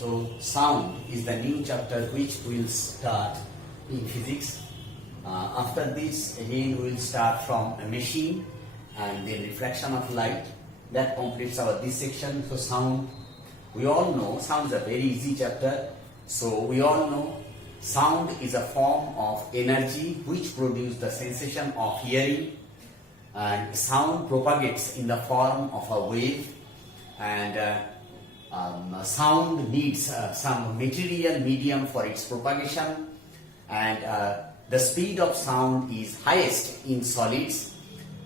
So sound is the new chapter which will start in physics. After this, again we will start from a machine and then reflection of light. That completes our this section. So sound, we all know sound is a very easy chapter. So we all know sound is a form of energy which produces the sensation of hearing, and sound propagates in the form of a wave, and sound needs some material medium for its propagation, and the speed of sound is highest in solids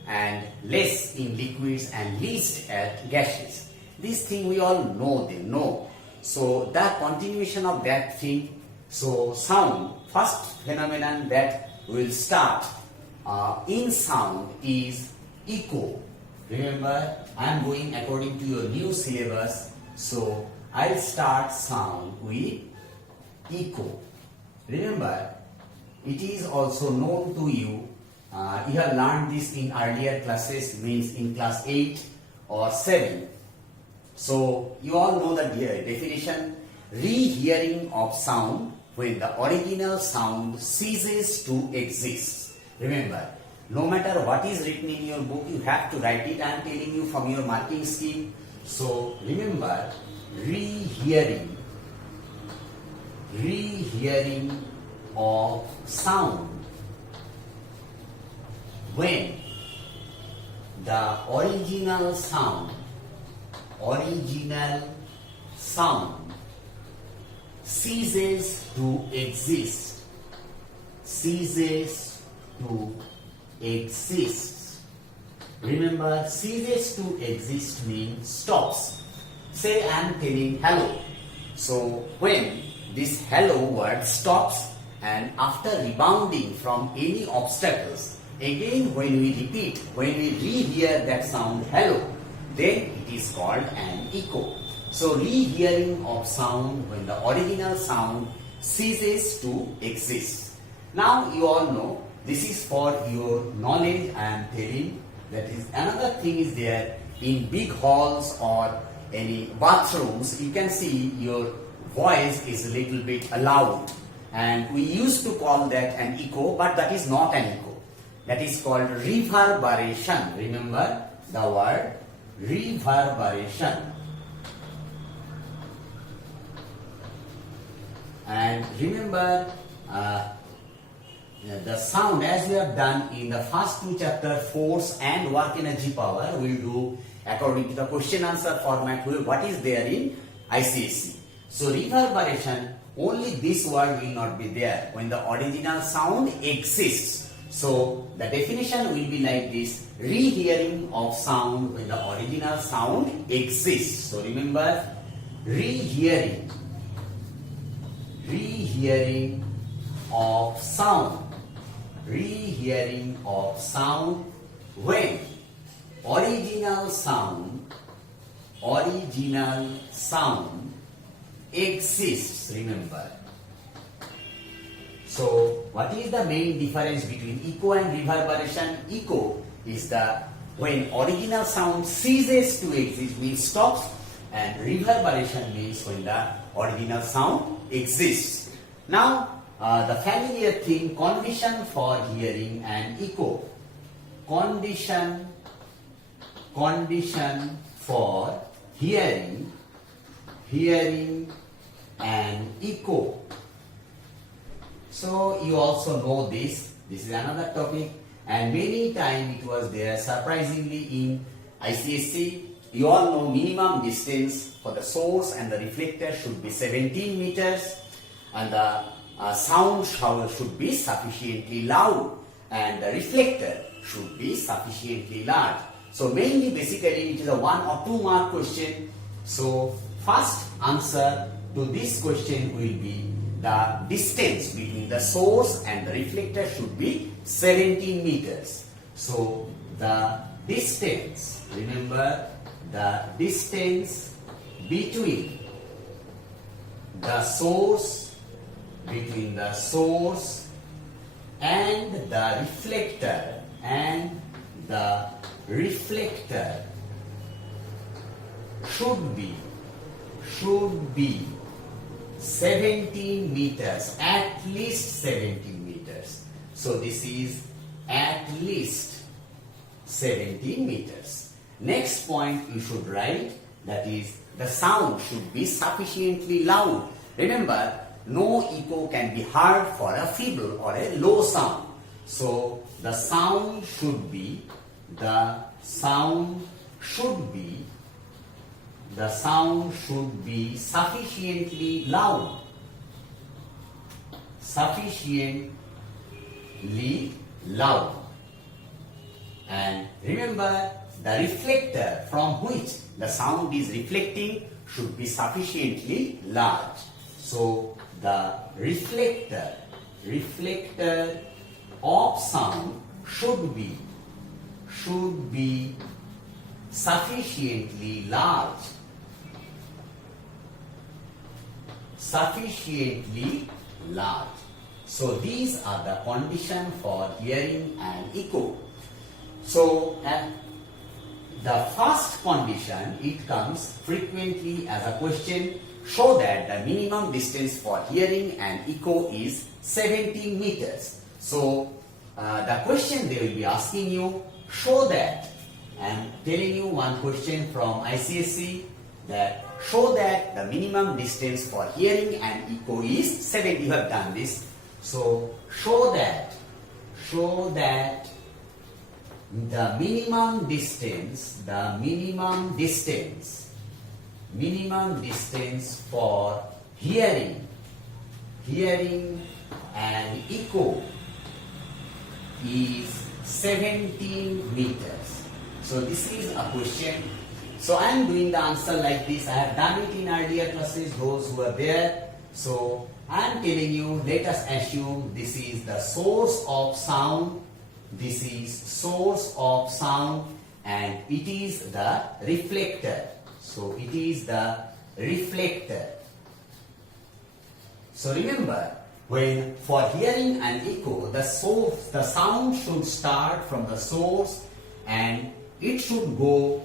and less in liquids and least at gases. This thing we all know. So the continuation of that thing. So sound, first phenomenon that will start in sound is echo. Remember, I am going according to your new syllabus. So I'll start sound with echo. Remember, it is also known to you. You have learned this in earlier classes, means in class 8 or 7. So you all know the definition: rehearing of sound when the original sound ceases to exist. Remember, no matter what is written in your book, you have to write it. I am telling you from your marking scheme. So remember, rehearing of sound when the original sound ceases to exist. Remember, ceases to exist means stops. Say I am telling hello. So when this hello word stops, and after rebounding from any obstacles, again when we repeat, when we rehear that sound hello, then it is called an echo. So rehearing of sound when the original sound ceases to exist. Now you all know, this is for your knowledge I am telling. That is, another thing is there in big halls or any bathrooms, you can see your voice is a little bit loud, and we used to call that an echo, but that is not an echo. That is called reverberation. Remember the word reverberation. And remember the sound, as we have done in the first two chapters, force and work energy power, we will do according to the question answer format what is there in ICSE. So reverberation, only this word will not be there when the original sound exists. So the definition will be like this: rehearing of sound when the original sound exists. So remember, rehearing of sound when original sound exists. Remember. So what is the main difference between echo and reverberation? Echo is the when original sound ceases to exist, means stops, and reverberation means when the original sound exists. Now the familiar thing, condition for hearing an echo. Condition for hearing an echo. So you also know this. This is another topic, and many times it was there surprisingly in ICSE. You all know minimum distance for the source and the reflector should be 17 meters, and the sound shower should be sufficiently loud, and the reflector should be sufficiently large. So mainly basically it is a 1 or 2 mark question. So first answer to this question will be the distance between the source and the reflector should be 17 meters. So the distance, remember, the distance between the source and the reflector should be 17 meters, at least 17 meters. So this is at least 17 meters. Next point you should write, that is the sound should be sufficiently loud. Remember, no echo can be heard for a feeble or a low sound. So the sound should be sufficiently loud. And remember, the reflector from which the sound is reflecting should be sufficiently large. So the reflector of sound should be sufficiently large. So these are the conditions for hearing and echo. So the first condition, it comes frequently as a question. Show that the minimum distance for hearing and echo is 17 meters. So the question they will be asking you, show that. I am telling you one question from ICSE, that show that the minimum distance for hearing and echo is 70. You have done this. So show that the minimum distance for hearing and echo is 17 meters. So this is a question. So I am doing the answer like this. I have done it in earlier classes, those who are there. So I am telling you, let us assume this is the source of sound. This is source of sound and it is the reflector. So it is the reflector. So remember, when for hearing and echo, the sound should start from the source and it should go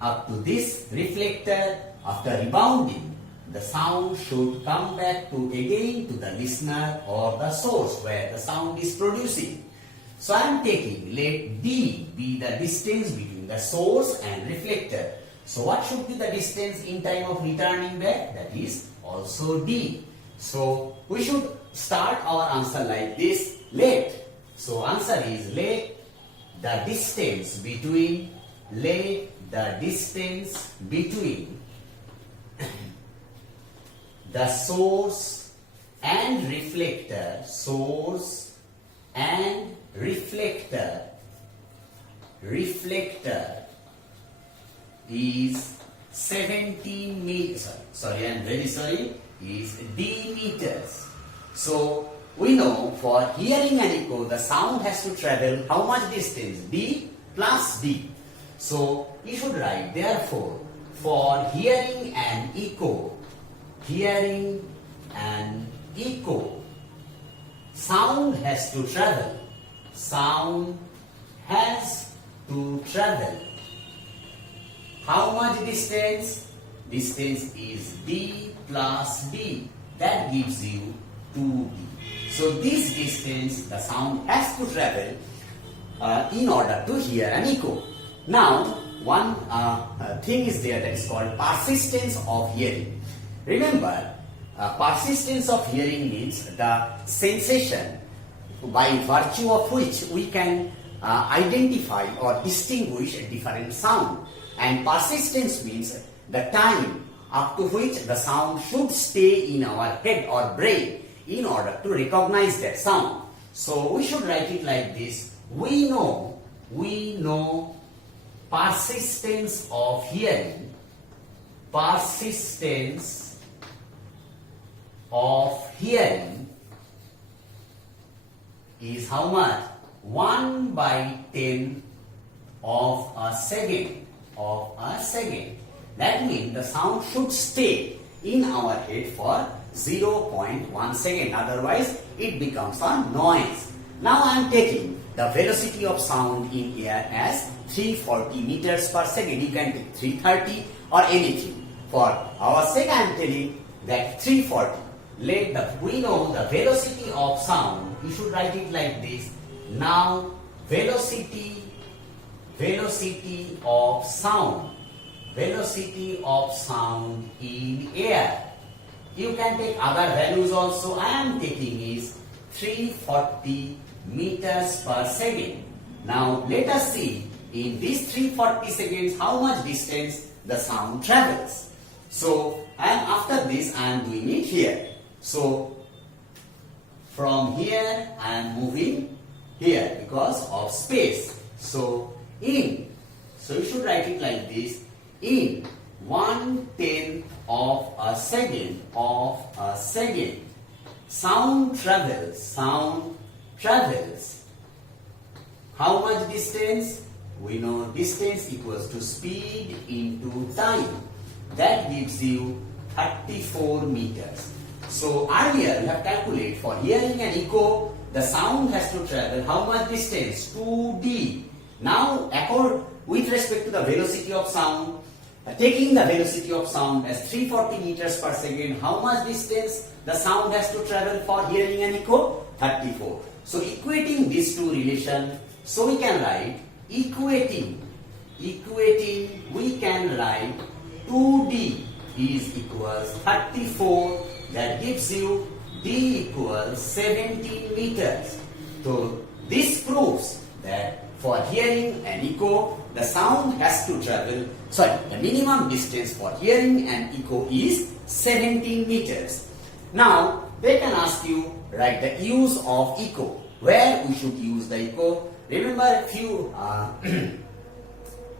up to this reflector. After rebounding, the sound should come back again to the listener or the source where the sound is producing. So I am taking, let D be the distance between the source and reflector. So what should be the distance in time of returning back? That is also D. So we should start our answer like this. So answer is let the distance between the source and reflector, reflector is 17 meters. Sorry, I am very sorry. Is D meters. So we know for hearing and echo, the sound has to travel how much distance? D plus D. So you should write, therefore, for hearing and echo, sound has to travel. How much distance? Distance is D plus D. That gives you 2D. So this distance the sound has to travel in order to hear an echo. Now, one thing is there that is called persistence of hearing. Remember, persistence of hearing means the sensation by virtue of which we can identify or distinguish a different sound. And persistence means the time up to which the sound should stay in our head or brain in order to recognize that sound. So we should write it like this. We know persistence of hearing, is how much? 1/10 of a second. That means the sound should stay in our head for 0.1 second. Otherwise, it becomes a noise. Now I am taking the velocity of sound in air as 340 meters per second. You can take 330 or anything. For our sake, I am telling that 340. We know the velocity of sound. You should write it like this. Now velocity of sound in air. You can take other values also. I am taking is 340 meters per second. Now let us see in these 340 seconds how much distance the sound travels. So after this I am doing it here. So from here I am moving here because of space. So you should write it like this. In 1/10 of a second sound travels how much distance? We know distance equals to speed into time. That gives you 34 meters. So earlier we have calculated for hearing and echo, the sound has to travel how much distance? 2d. Now with respect to the velocity of sound, taking the velocity of sound as 340 meters per second, how much distance the sound has to travel for hearing and echo? 34. So equating these two relations, so we can write equating we can write 2d is equals 34. That gives you d equals 17 meters. So this proves that for hearing and echo, the sound has to travel, the minimum distance for hearing and echo is 17 meters. Now, they can ask you, write the use of echo. Where we should use the echo? Remember, few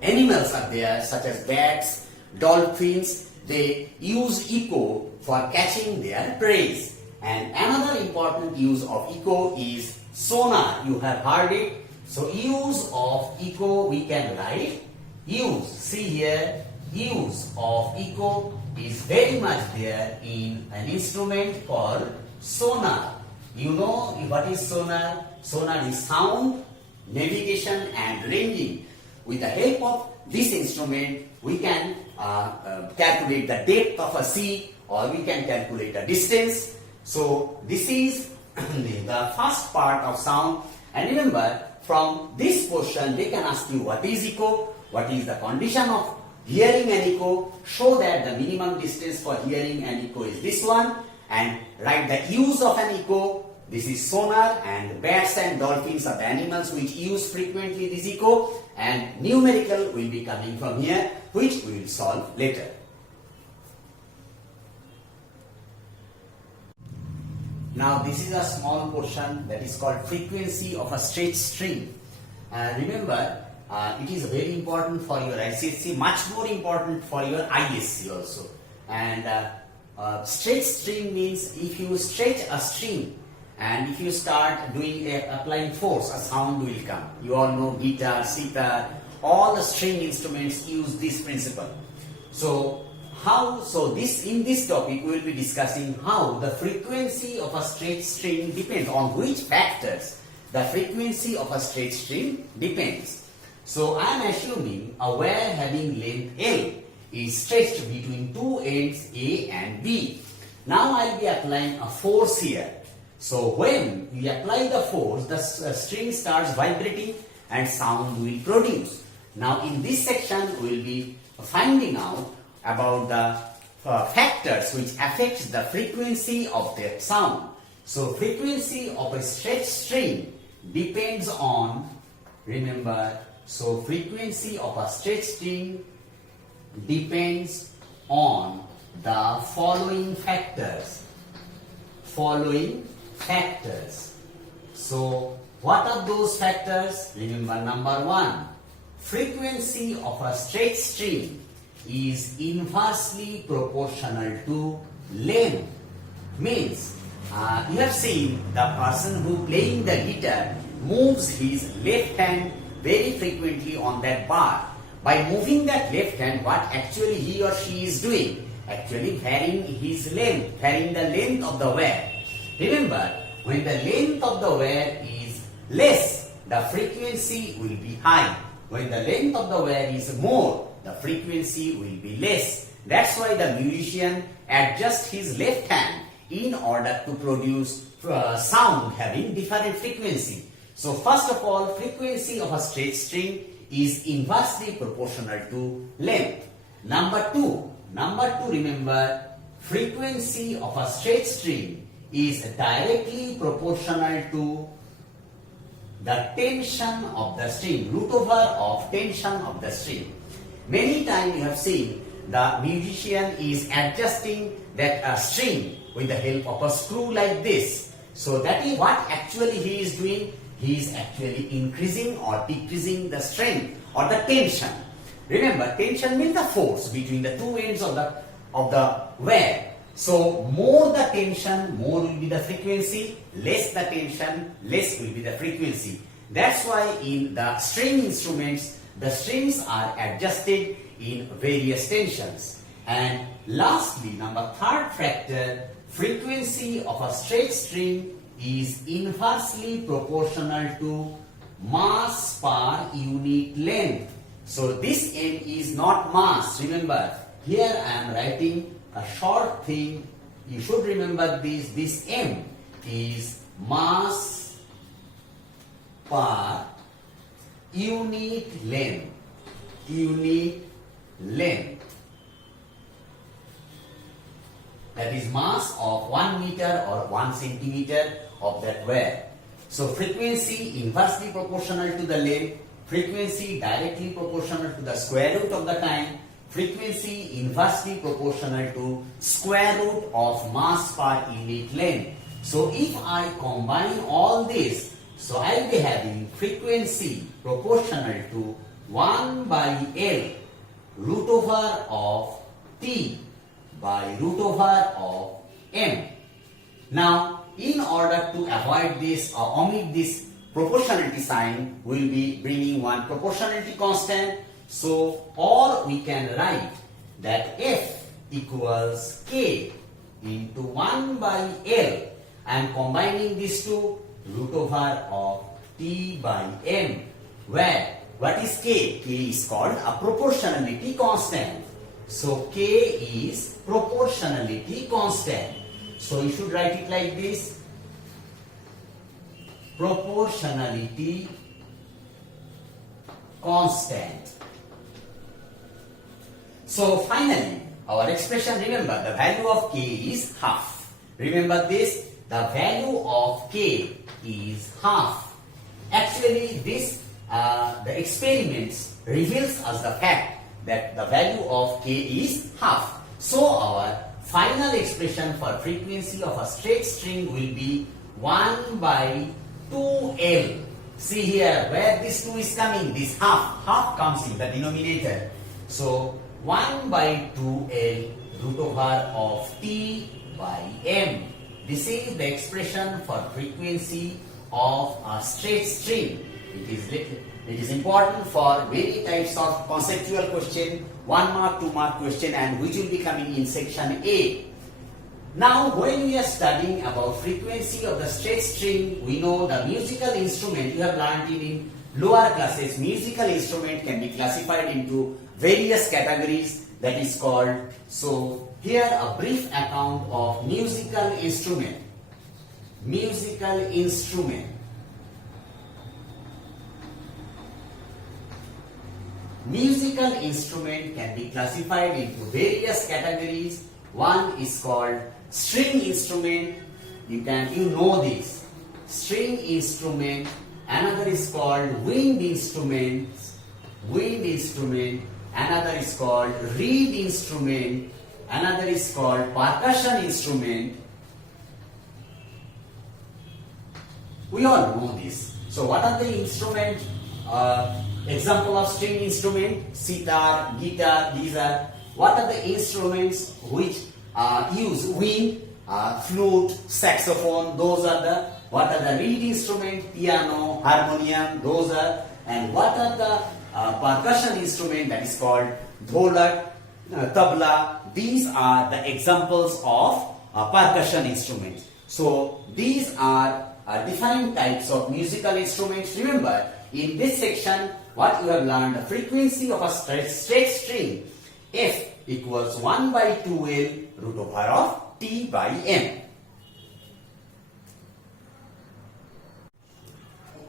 animals are there, such as bats, dolphins. They use echo for catching their prey. And another important use of echo is sonar. You have heard it. So use of echo we can write use. See here, use of echo is very much there in an instrument called sonar. You know what is sonar? Sonar is sound, navigation and ranging. With the help of this instrument, we can calculate the depth of a sea, or we can calculate the distance. So this is the first part of sound. And remember, from this portion they can ask you what is echo, what is the condition of hearing and echo. Show that the minimum distance for hearing and echo is this one, and write the use of an echo. This is sonar, and bats and dolphins are the animals which use frequently this echo, and numerical will be coming from here, which we will solve later. Now this is a small portion that is called frequency of a straight string. Remember, it is very important for your ICSC, much more important for your ISC also. And straight string means if you stretch a string and if you start applying force, a sound will come. You all know guitar, sitar, all the string instruments use this principle. So in this topic we will be discussing how the frequency of a straight string depends on which factors the frequency of a straight string depends. So I am assuming a wire having length L is stretched between two ends A and B. Now I will be applying a force here. So when you apply the force, the string starts vibrating and sound will produce. Now in this section we will be finding out about the factors which affects the frequency of that sound. So frequency of a stretched string depends on, remember, so frequency of a stretched string depends on the following factors. So what are those factors? Remember, number one, frequency of a straight string is inversely proportional to length. Means you have seen the person who playing the guitar moves his left hand very frequently on that bar. By moving that left hand, what actually he or she is doing? Actually varying his length, varying the length of the wire. Remember, when the length of the wire is less, the frequency will be high. When the length of the wire is more, the frequency will be less. That's why the musician adjusts his left hand in order to produce sound having different frequency. So first of all, frequency of a straight string is inversely proportional to length. Number two, remember, frequency of a straight string is directly proportional to the tension of the string, root over of tension of the string. Many times you have seen the musician is adjusting that string with the help of a screw like this. So that is what actually he is doing. He is actually increasing or decreasing the strength or the tension. Remember, tension means the force between the two ends of the wire. So more the tension, more will be the frequency. Less the tension, less will be the frequency. That's why in the string instruments, the strings are adjusted in various tensions. And lastly, number third factor, frequency of a straight string is inversely proportional to mass per unit length. So this M is not mass. Remember, here I am writing a short thing. You should remember this. This M is mass per unit length. Unit length. That is mass of 1 meter or 1 centimeter of that wire. So frequency inversely proportional to the length, frequency directly proportional to the square root of the time, frequency inversely proportional to square root of mass per unit length. So if I combine all this, so I will be having frequency proportional to 1 by L root over of T by root over of M. Now, in order to avoid this or omit this proportionality sign, we will be bringing one proportionality constant. So, or we can write that F equals K into 1 by L. I am combining these two, root over of T by M, where what is K? K is called a proportionality constant. So K is proportionality constant. So you should write it like this: proportionality constant. So finally, our expression, remember, the value of K is half. Remember this, the value of K is half. Actually, this the experiments reveals us the fact that the value of K is half. So our final expression for frequency of a straight string will be 1 by 2L. See here, where this 2 is coming, this half comes in the denominator. So 1 by 2L root over of T by M. This is the expression for frequency of a straight string. It is important for many types of conceptual question, 1 mark, 2 mark question, and which will be coming in section A. Now, when we are studying about frequency of the straight string, we know the musical instrument, you have learned in lower classes, musical instrument can be classified into various categories, that is called. So, here a brief account of musical instrument. Musical instrument. Musical instrument can be classified into various categories. One is called string instrument. You know this. String instrument. Another is called wind instrument. Wind instrument. Another is called reed instrument. Another is called percussion instrument. We all know this. So what are the instruments? Example of string instrument, sitar, guitar, these are. What are the instruments which use wind, flute, saxophone, those are the. What are the reed instrument, piano, harmonium, those are. And what are the percussion instrument, that is called dholak, tabla. These are the examples of percussion instruments. So these are different types of musical instruments. Remember, in this section, what you have learned, the frequency of a straight string. F equals 1 by 2L root over of T by M.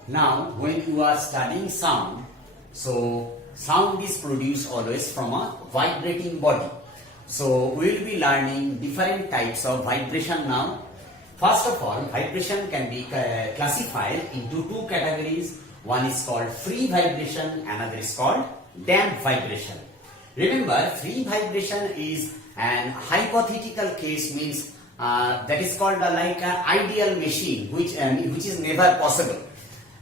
Now, when you are studying sound, so sound is produced always from a vibrating body. So, we will be learning different types of vibration now. First of all, vibration can be classified into two categories. One is called free vibration, another is called damped vibration. Remember, free vibration is an hypothetical case, means that is called like an ideal machine, which is never possible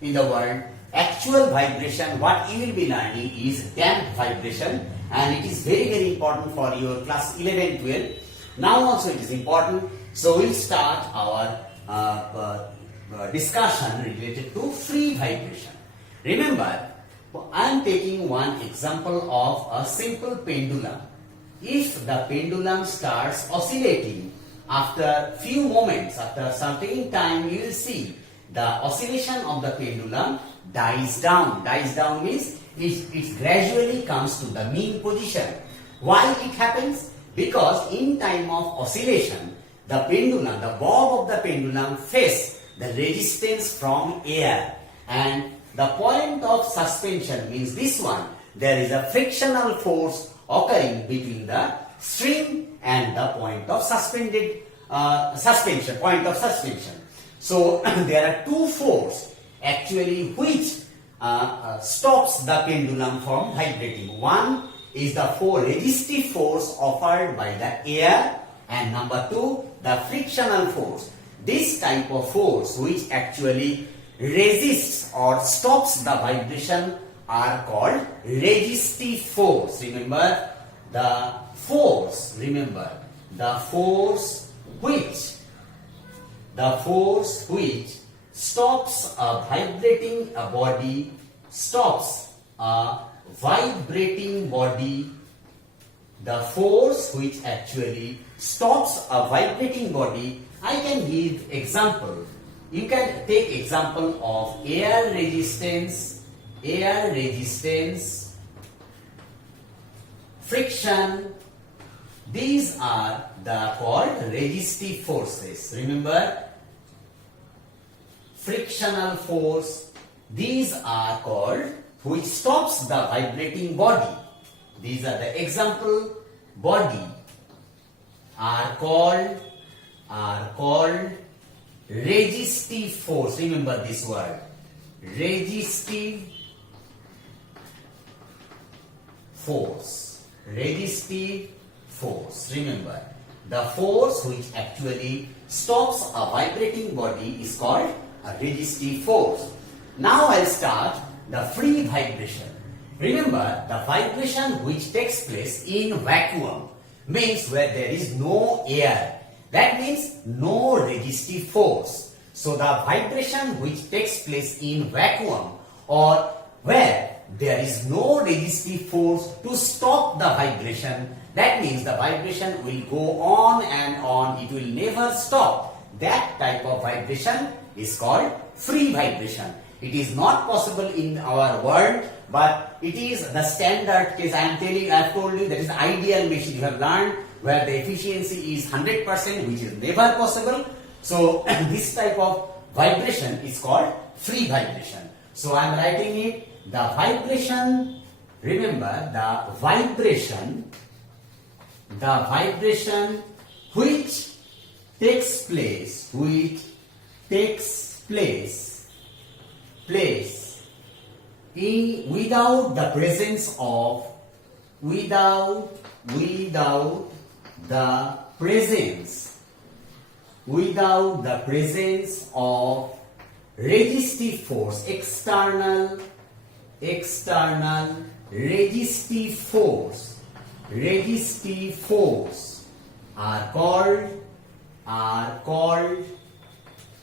in the world. Actual vibration, what you will be learning is damped vibration, and it is very, very important for your class 11, 12. Now also it is important. So we'll start our discussion related to free vibration. Remember, I am taking one example of a simple pendulum. If the pendulum starts oscillating, after few moments, after a certain time, you will see the oscillation of the pendulum dies down. Dies down means it gradually comes to the mean position. Why it happens? Because in time of oscillation, the pendulum, the bob of the pendulum face the resistance from air, and the point of suspension means this one. There is a frictional force occurring between the string and the point of suspension. Point of suspension. So there are two forces actually which stops the pendulum from vibrating. One is the resistive force offered by the air, and number two, the frictional force. This type of force which actually resists or stops the vibration are called resistive force. Remember the force. Remember the force which stops a vibrating body, stops a vibrating body. The force which actually stops a vibrating body. I can give example. You can take example of air resistance, friction. These are called resistive forces. Remember, frictional force. These are called which stops the vibrating body. These are the example. Body are called resistive force. Remember this word, resistive force. Resistive force. Remember, the force which actually stops a vibrating body is called a resistive force. Now I'll start the free vibration. Remember, the vibration which takes place in vacuum means where there is no air. That means no resistive force. So the vibration which takes place in vacuum, or where there is no resistive force to stop the vibration, that means the vibration will go on and on. It will never stop. That type of vibration is called free vibration. It is not possible in our world, but it is the standard case. I have told you that is the ideal machine. You have learned where the efficiency is 100%, which is never possible. So this type of vibration is called free vibration. So I am writing it. The vibration, remember the vibration which takes place in without the presence of resistive force, external resistive force are called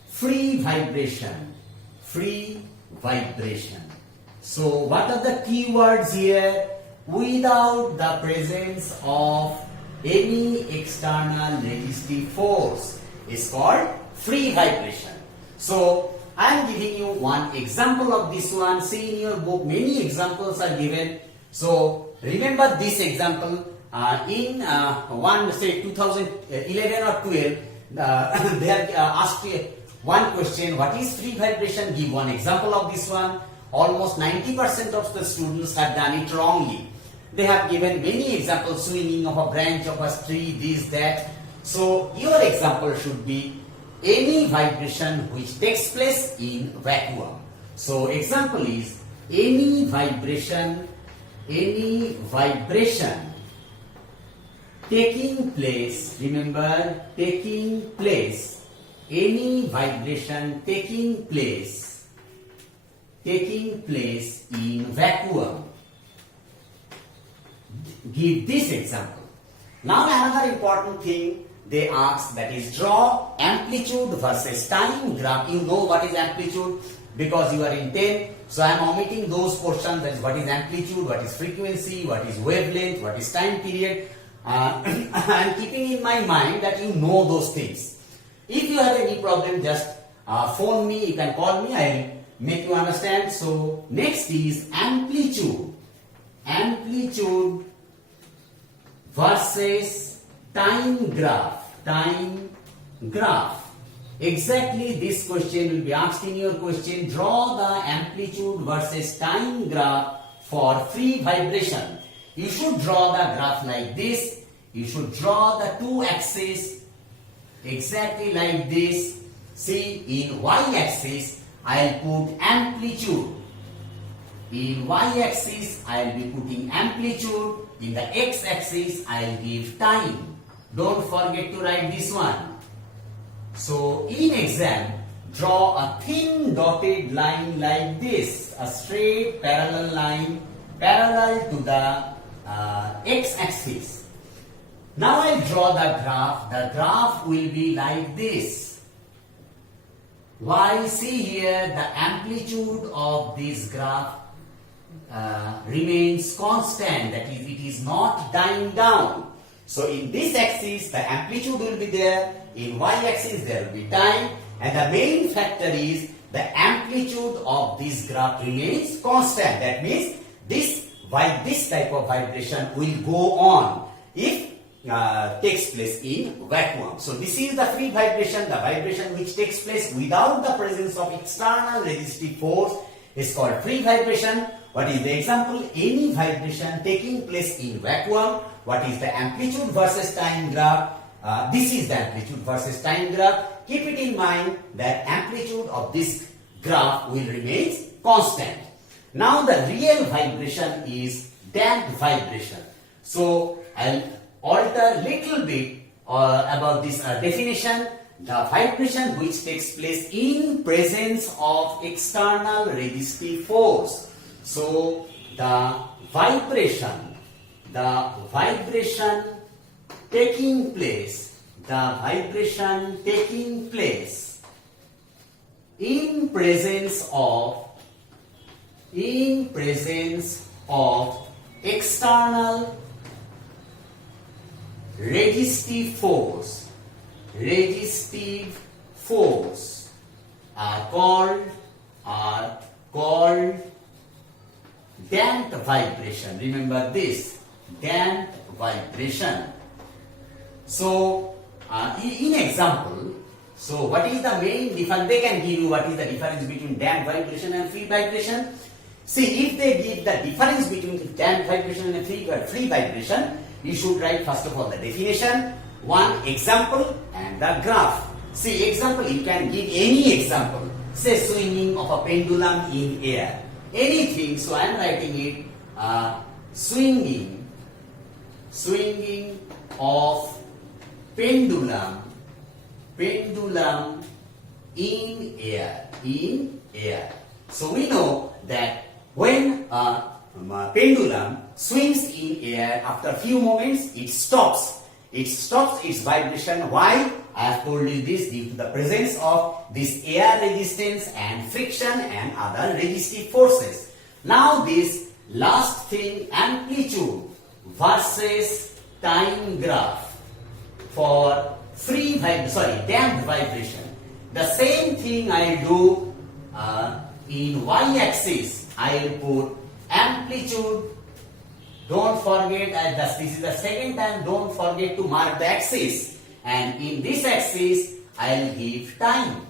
free vibration. So what are the keywords here? Without the presence of any external resistive force is called free vibration. So I am giving you one example of this one. See in your book, many examples are given. So remember this example. one say 2011 or 12, they have asked one question: what is free vibration? Give one example of this one. Almost 90% of the students have done it wrongly. They have given many examples: swinging of a branch of a tree, this, that. So your example should be any vibration which takes place in vacuum. So example is any vibration taking place, remember, taking place, any vibration taking place in vacuum. Give this example. Now another important thing they ask, that is draw amplitude versus time graph. You know what is amplitude because you are in 10. So I am omitting those portions, that is what is amplitude, what is frequency, what is wavelength, what is time period. I am keeping in my mind that you know those things. If you have any problem, just phone me, you can call me, I will make you understand. So next is amplitude versus time graph. Exactly this question will be asked in your question. Draw the amplitude versus time graph for free vibration. You should draw the graph like this. You should draw the two axes exactly like this. See, in y-axis I will put amplitude. In y-axis I will be putting amplitude. In the x-axis I will give time. Don't forget to write this one. So in exam, draw a thin dotted line like this, a straight parallel line parallel to the x-axis. Now I draw the graph. The graph will be like this. Why? See here, the amplitude of this graph remains constant, that is, it is not dying down. So in this axis the amplitude will be there, in y-axis there will be time, and the main factor is the amplitude of this graph remains constant. That means this type of vibration will go on if takes place in vacuum. So this is the free vibration, the vibration which takes place without the presence of external resistive force is called free vibration. What is the example? Any vibration taking place in vacuum. What is the amplitude versus time graph? This is the amplitude versus time graph. Keep it in mind that amplitude of this graph will remain constant. Now the real vibration is damped vibration. So I'll alter little bit about this definition. The vibration which takes place in presence of external resistive force. So the vibration taking place in presence of external resistive force are called damped vibration. Remember this, damped vibration. So in example, so what is the main difference? They can give you what is the difference between damped vibration and free vibration. See, if they give the difference between damped vibration and free vibration, you should write first of all the definition, one example and the graph. See, example, you can give any example. Say swinging of a pendulum in air. Anything, so I am writing it swinging of pendulum in air. So we know that when pendulum swings in air, after a few moments it stops its vibration. Why? I have told you this, due to the presence of this air resistance and friction and other resistive forces. Now this last thing, amplitude versus time graph for damped vibration. The same thing I do in y-axis. I will put amplitude don't forget, this is the second time, don't forget to mark the axis. And in this axis, I'll give time.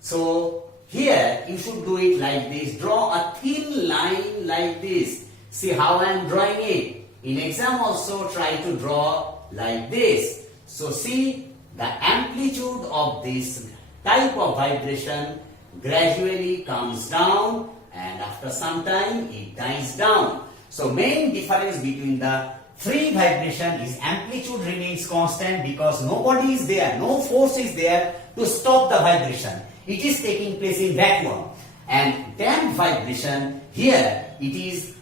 So here you should do it like this. Draw a thin line like this. See how I am drawing it. In exam also try to draw like this. So see the amplitude of this type of vibration gradually comes down and after some time it dies down. So main difference between the three vibration is amplitude remains constant because nobody is there, no force is there to stop the vibration. It is taking place in vacuum. And damped vibration, here it is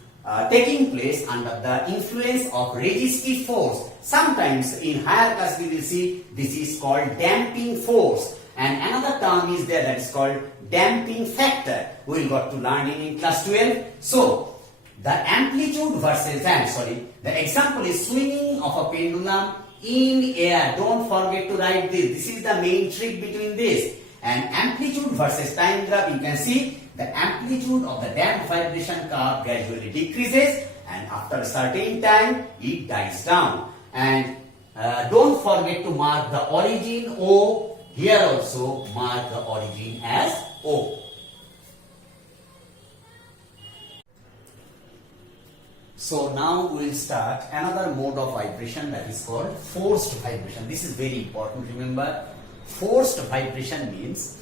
taking place under the influence of resistive force. Sometimes in higher class we will see this is called damping force. And another term is there that is called damping factor. We will got to learn in class 12. So the amplitude versus the example is swinging of a pendulum in air. Don't forget to write this. This is the main trick between this. And amplitude versus time graph, you can see the amplitude of the damped vibration curve gradually decreases and after a certain time it dies down. And don't forget to mark the origin O. Here also mark the origin as O. So now we will start another mode of vibration that is called forced vibration. This is very important. Remember, forced vibration means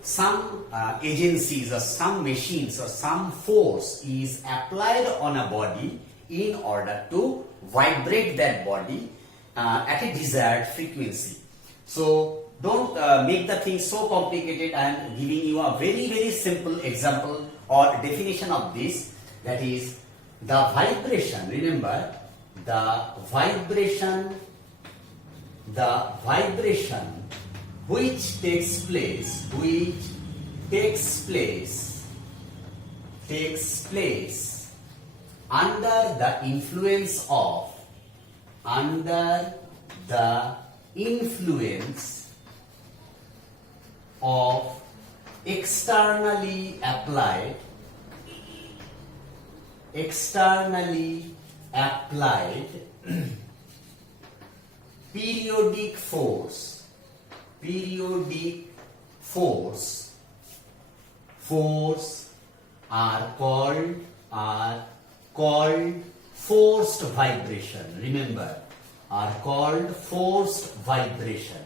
some agencies or some machines or some force is applied on a body in order to vibrate that body at a desired frequency. So don't make the thing so complicated. I am giving you a very simple example or definition of this. That is the vibration. Remember, the vibration which takes place under the influence of externally applied periodic force are called forced vibration. Remember, are called forced vibration.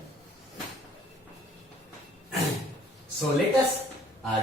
So let us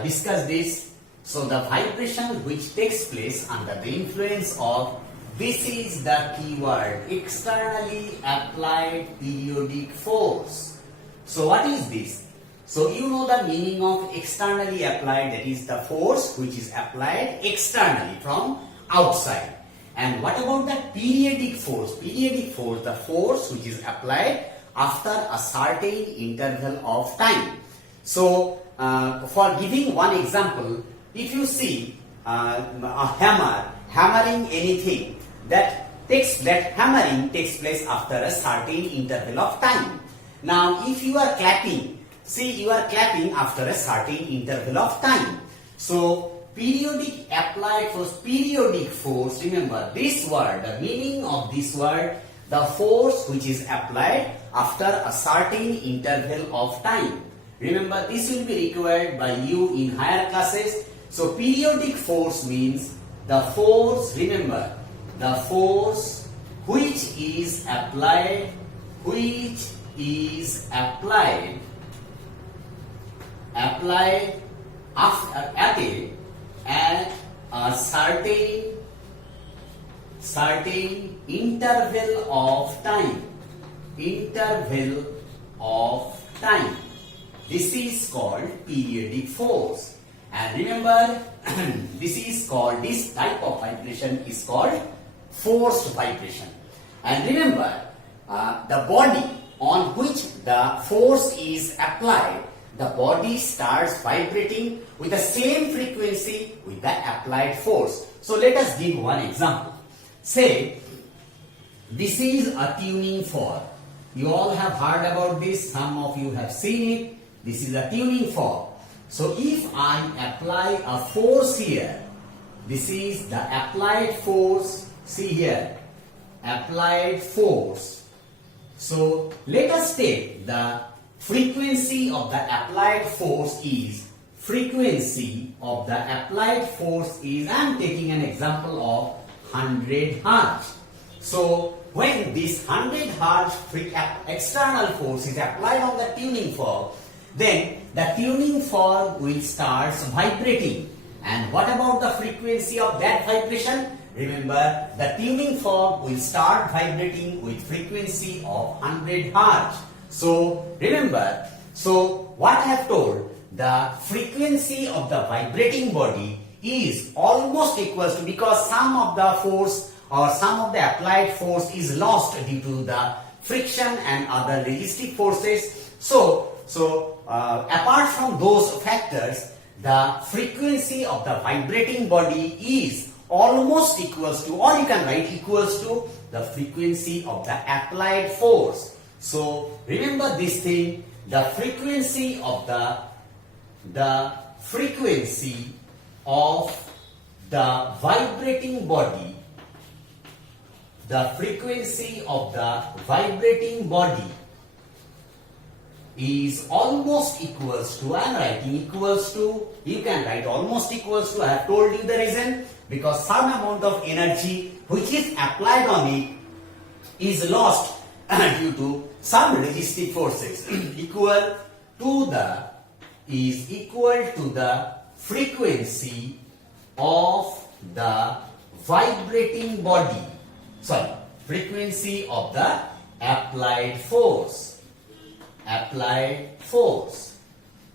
discuss this. So the vibration which takes place under the influence of, this is the keyword, externally applied periodic force. So what is this? So you know the meaning of externally applied, that is the force which is applied externally from outside. And what about the periodic force? Periodic force, the force which is applied after a certain interval of time. So for giving one example, if you see a hammer hammering anything, that hammering takes place after a certain interval of time. Now if you are clapping, see, you are clapping after a certain interval of time. So periodic applied force, periodic force, remember this word, the meaning of this word, the force which is applied after a certain interval of time. Remember, this will be required by you in higher classes. So periodic force means the force, remember, the force which is applied at a certain interval of time. This is called periodic force. And remember, this type of vibration is called forced vibration. And remember, the body on which the force is applied, the body starts vibrating with the same frequency with the applied force. So let us give one example. Say, this is a tuning fork. You all have heard about this, some of you have seen it. This is a tuning fork. So if I apply a force here, This is the applied force. See here, applied force. So let us take the frequency of the applied force is, frequency of the applied force is, I am taking an example of 100 Hertz. So when this 100 Hertz external force is applied on the tuning fork, then the tuning fork will start vibrating. And what about the frequency of that vibration? Remember, the tuning fork will start vibrating with frequency of 100 Hertz. So remember, so what I have told, the frequency of the vibrating body is almost equals to, because some of the force or some of the applied force is lost due to the friction and other resistive forces. So apart from those factors, the frequency of the vibrating body is almost equals to, or you can write equals to, the frequency of the applied force. So remember this thing, the frequency of the frequency of the vibrating body, the frequency of the vibrating body is almost equals to, I am writing equals to, you can write almost equals to, I have told you the reason, because some amount of energy which is applied on it is lost due to some resistive forces. Equal to the frequency of the vibrating body, frequency of the applied force.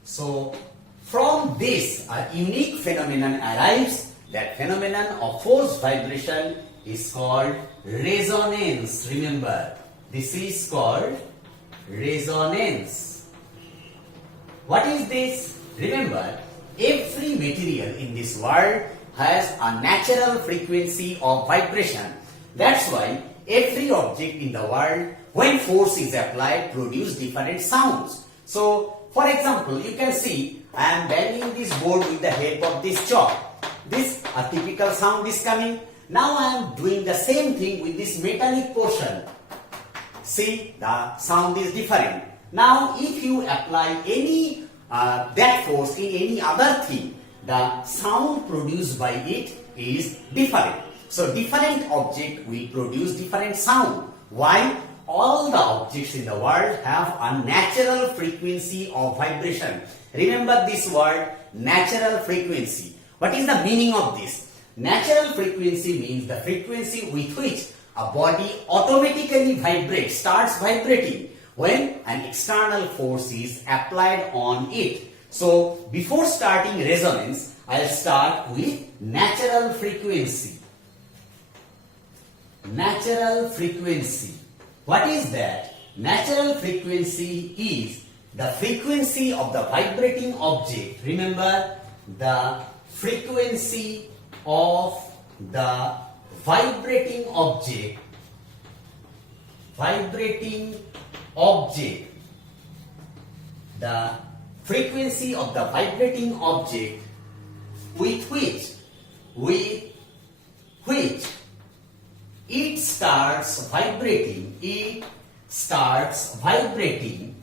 So from this a unique phenomenon arrives. That phenomenon of force vibration is called resonance. Remember, this is called resonance. What is this? Remember, every material in this world has a natural frequency of vibration. That's why every object in the world, when force is applied, produce different sounds. So, for example, you can see I am banging this board with the help of this chalk. This a typical sound is coming. Now I am doing the same thing with this metallic portion. See, the sound is different. Now, if you apply any that force in any other thing, the sound produced by it is different. So different object will produce different sound. Why? All the objects in the world have a natural frequency of vibration. Remember this word, natural frequency. What is the meaning of this? Natural frequency means the frequency with which a body automatically vibrates, starts vibrating when an external force is applied on it. So before starting resonance, I'll start with natural frequency. Natural frequency. What is that? Natural frequency is the frequency of the vibrating object. Remember, the frequency of the vibrating object. The frequency of the vibrating object with which it starts vibrating. It starts vibrating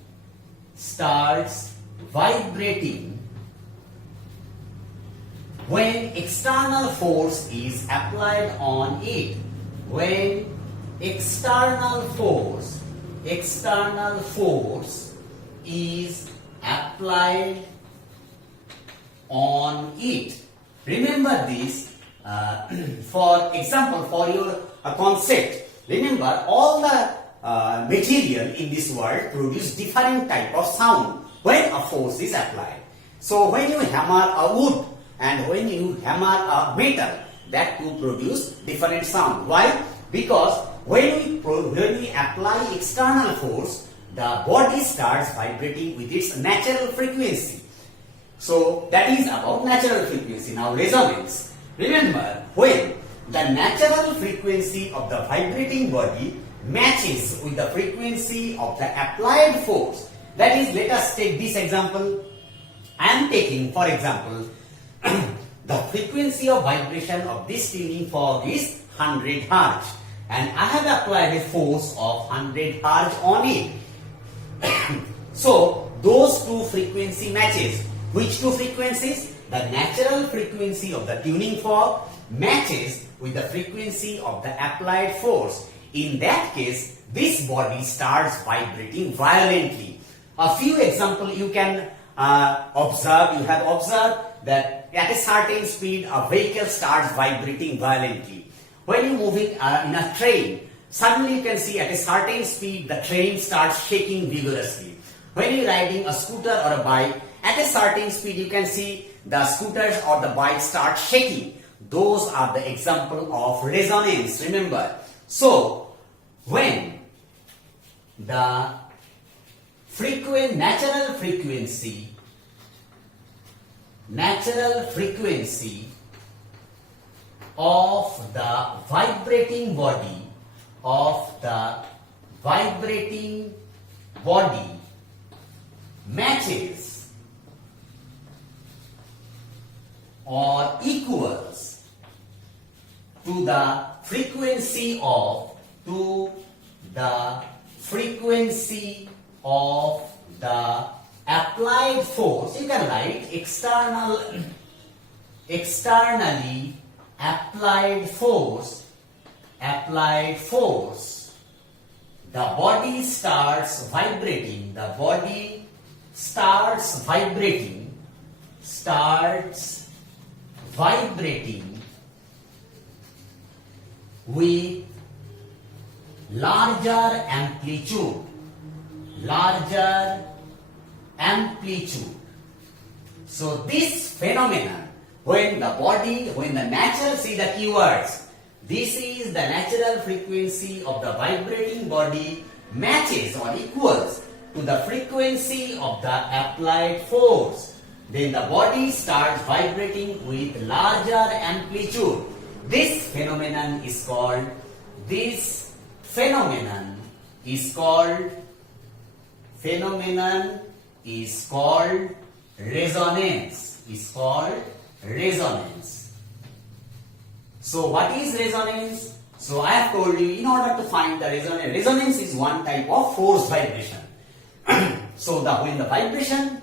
when external force is applied on it. When external force is applied on it. Remember this. For example, for your concept, remember all the material in this world produce different type of sound when a force is applied. So when you hammer a wood and when you hammer a metal, that will produce different sound. Why? Because when we apply external force, the body starts vibrating with its natural frequency. So that is about natural frequency. Now resonance. Remember, when the natural frequency of the vibrating body matches with the frequency of the applied force. That is, let us take this example. I am taking, for example, the frequency of vibration of this tuning fork is 100 Hz, and I have applied a force of 100 Hz on it. So those two frequency matches. Which two frequencies? The natural frequency of the tuning fork matches with the frequency of the applied force. In that case, this body starts vibrating violently. A few examples you can observe. You have observed that at a certain speed, a vehicle starts vibrating violently. When you're moving in a train, suddenly you can see at a certain speed, the train starts shaking vigorously. When you're riding a scooter or a bike, at a certain speed, you can see the scooters or the bike start shaking. Those are the example of resonance, remember. So, when the natural frequency of the vibrating body matches or equals to the frequency of the applied force. You can write externally applied force. The body starts vibrating. With larger amplitude. So this phenomenon, when the natural, see the keywords, this is the natural frequency of the vibrating body matches or equals to the frequency of the applied force. Then the body starts vibrating with larger amplitude. This phenomenon is called resonance. So what is resonance? So I have told you, in order to find the resonance is one type of force vibration. So when the vibration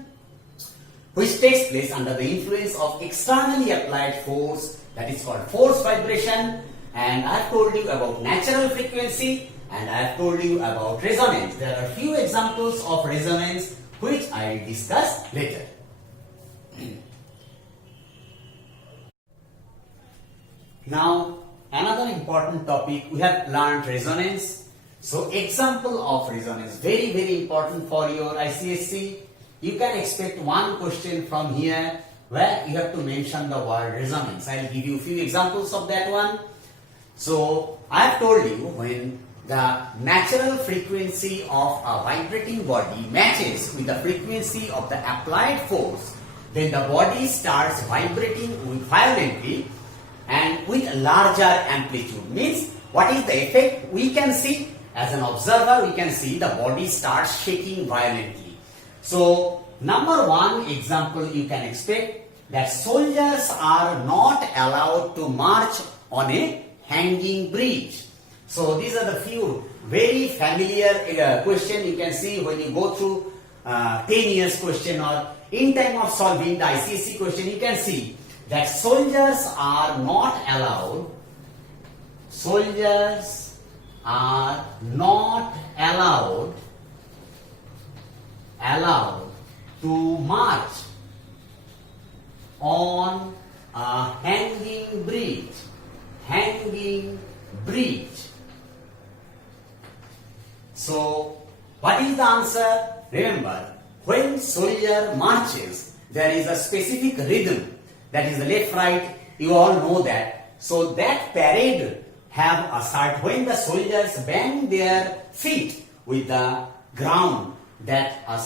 which takes place under the influence of externally applied force, that is called force vibration. And I have told you about natural frequency, and I have told you about resonance. There are few examples of resonance which I will discuss later. Now, another important topic, we have learned resonance. So, example of resonance, very, very important for your ICSC. You can expect one question from here where you have to mention the word resonance. I will give you a few examples of that one. So, I have told you, when the natural frequency of a vibrating body matches with the frequency of the applied force, then the body starts vibrating violently and with larger amplitude. Means, what is the effect? We can see, as an observer, we can see the body starts shaking violently. So, number one example you can expect, that soldiers are not allowed to march on a hanging bridge. So these are the few very familiar question you can see when you go through 10 years question, or in time of solving the ICSE question, you can see that soldiers are not allowed to march on a hanging bridge. So, what is the answer? Remember, when soldier marches, there is a specific rhythm, that is the left, right, you all know that. So, that parade have a certain, when the soldiers bang their feet with the ground, that a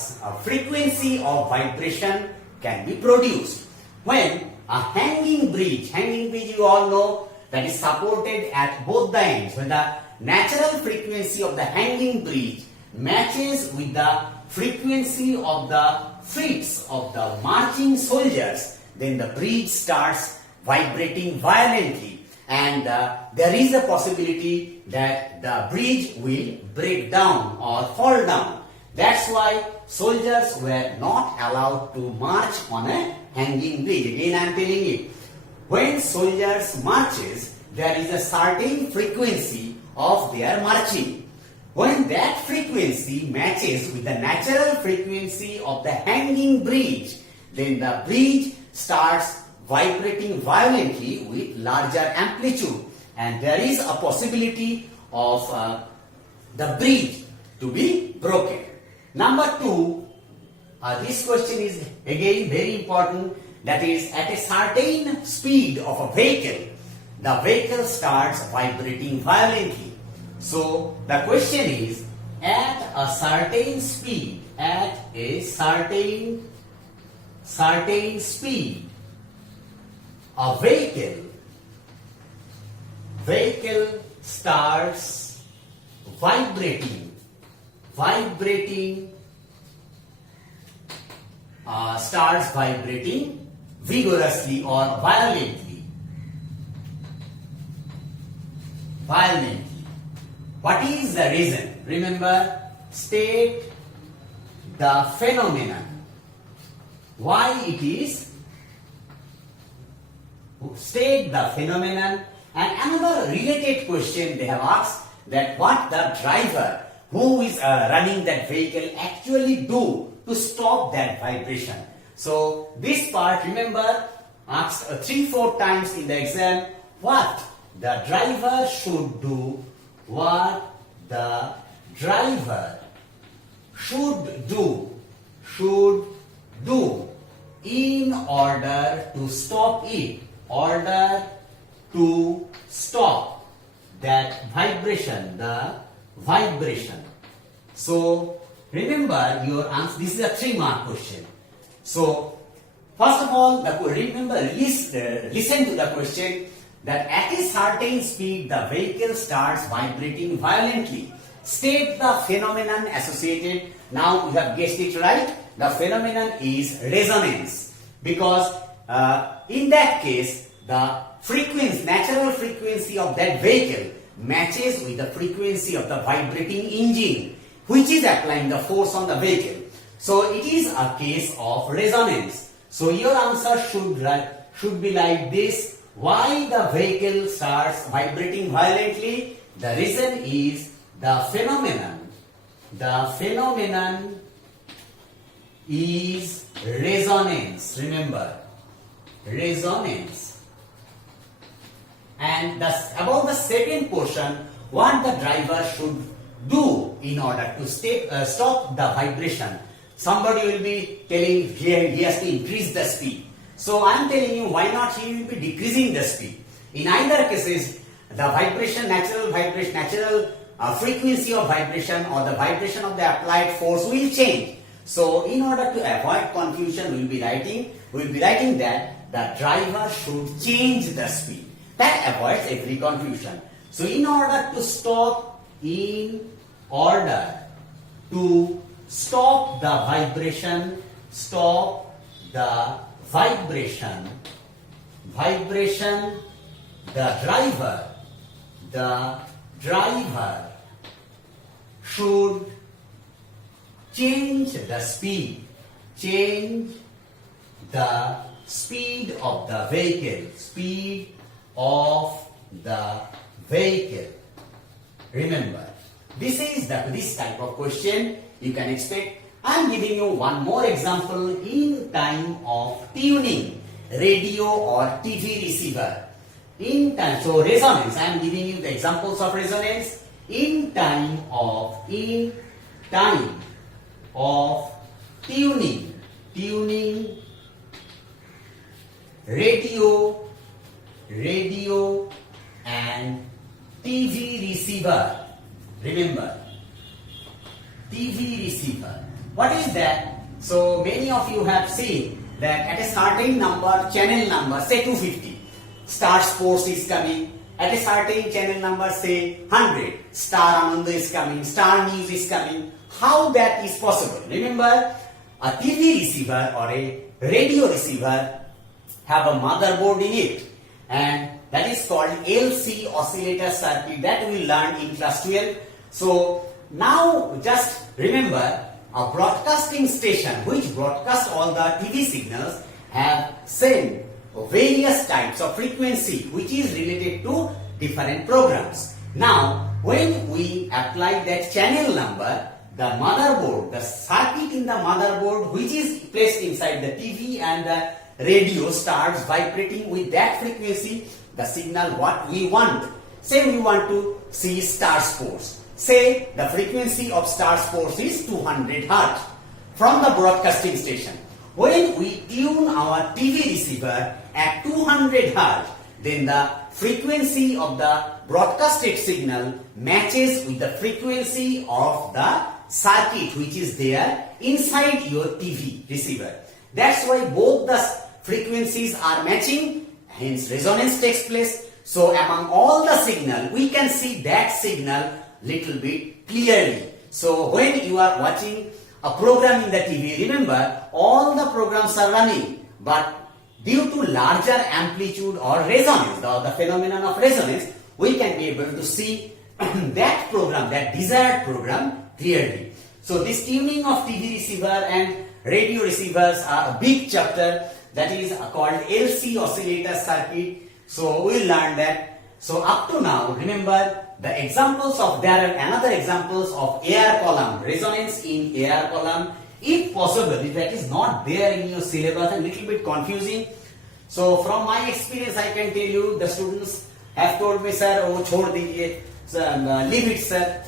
frequency of vibration can be produced. When a hanging bridge you all know, that is supported at both the ends. When the natural frequency of the hanging bridge matches with the frequency of the feet of the marching soldiers, then the bridge starts vibrating violently, and there is a possibility that the bridge will break down or fall down. That's why soldiers were not allowed to march on a hanging bridge. Again, I am telling you, when soldiers marches, there is a certain frequency of their marching. When that frequency matches with the natural frequency of the hanging bridge, then the bridge starts vibrating violently with larger amplitude, and there is a possibility of the bridge to be broken. Number 2, this question is again very important, that is, at a certain speed of a vehicle, the vehicle starts vibrating violently. So the question is, at a certain speed, a vehicle starts vibrating vigorously or violently. What is the reason? Remember, state the phenomenon. Why it is? State the phenomenon. And another related question they have asked, that what the driver who is running that vehicle actually do to stop that vibration. So this part, remember, asked 3-4 times in the exam, what the driver should do, in order to stop it, that vibration, the vibration. So remember your answer, this is a 3-mark question. So first of all, listen to the question, that at a certain speed the vehicle starts vibrating violently. State the phenomenon associated. Now you have guessed it right. The phenomenon is resonance, because in that case the natural frequency of that vehicle matches with the frequency of the vibrating engine, which is applying the force on the vehicle. So it is a case of resonance. So your answer should be like this. Why the vehicle starts vibrating violently? The reason is the phenomenon. The phenomenon is resonance. Remember, resonance. And about the second portion, what the driver should do in order to stop the vibration. Somebody will be telling he has to increase the speed. So I am telling you, why not he will be decreasing the speed. In either cases, the natural frequency of vibration or the vibration of the applied force will change. So in order to avoid confusion, we will be writing that the driver should change the speed. That avoids every confusion. So in order to stop the vibration, the driver should change the speed of the vehicle. Remember, this is this type of question you can expect. I am giving you one more example in time of tuning radio or TV receiver. So resonance, I am giving you the examples of resonance in time of tuning radio and TV receiver. Remember, TV receiver. What is that? So many of you have seen that at a certain channel number, say 250, Star Sports is coming. At a certain channel number, say 100, Star Ananda is coming, Star News is coming. How that is possible? Remember, a TV receiver or a radio receiver have a motherboard in it. and that is called LC oscillator circuit that we learned in class 12. So now just remember, a broadcasting station which broadcasts all the TV signals have same various types of frequency which is related to different programs. Now when we apply that channel number, the motherboard, the circuit in the motherboard which is placed inside the TV and the radio starts vibrating with that frequency, the signal what we want. Say we want to see star sports. Say the frequency of star sports is 200 Hz from the broadcasting station. When we tune our TV receiver at 200 Hz, then the frequency of the broadcasted signal matches with the frequency of the circuit which is there inside your TV receiver. That's why both the frequencies are matching, hence resonance takes place. So among all the signal, we can see that signal little bit clearly. So when you are watching a program in the TV, remember all the programs are running, but due to larger amplitude or resonance, the phenomenon of resonance, we can be able to see that program, that desired program clearly. So this tuning of TV receiver and radio receivers are a big chapter that is called LC oscillator circuit. So we will learn that. So up to now, remember the examples of, there are another examples of AR column, resonance in AR column. If possible, if that is not there in your syllabus, a little bit confusing. So from my experience, I can tell you, the students have told me, sir, oh, chhod dijiye, sir, leave it, sir,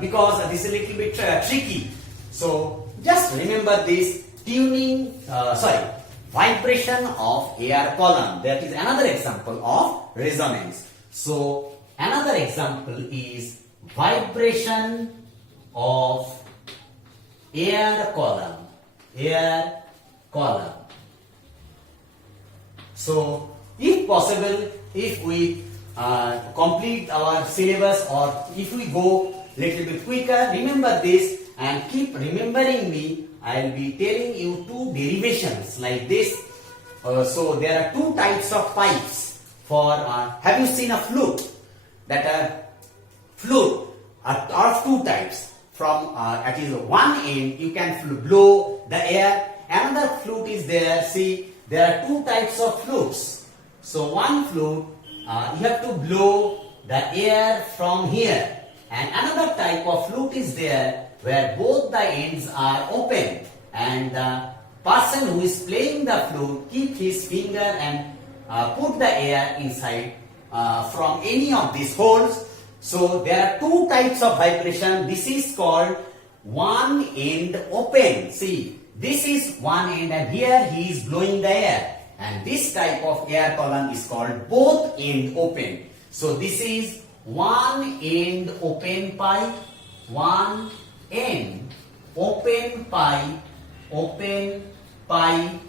because this is a little bit tricky. So just remember this tuning, vibration of AR column. That is another example of resonance. So another example is vibration of AR column. AR column. So if possible, if we complete our syllabus or if we go little bit quicker, remember this and keep remembering me. I will be telling you two derivations like this. So there are two types of pipes for, have you seen a flute? That a flute are of two types. From at is one end you can blow the air, another flute is there. See, there are two types of flutes. So one flute you have to blow the air from here, and another type of flute is there where both the ends are open and the person who is playing the flute keep his finger and put the air inside from any of these holes. So there are two types of vibration. This is called one end open. See, this is one end and here he is blowing the air, and this type of air column is called both end open. So this is one end open pipe, one end open pipe,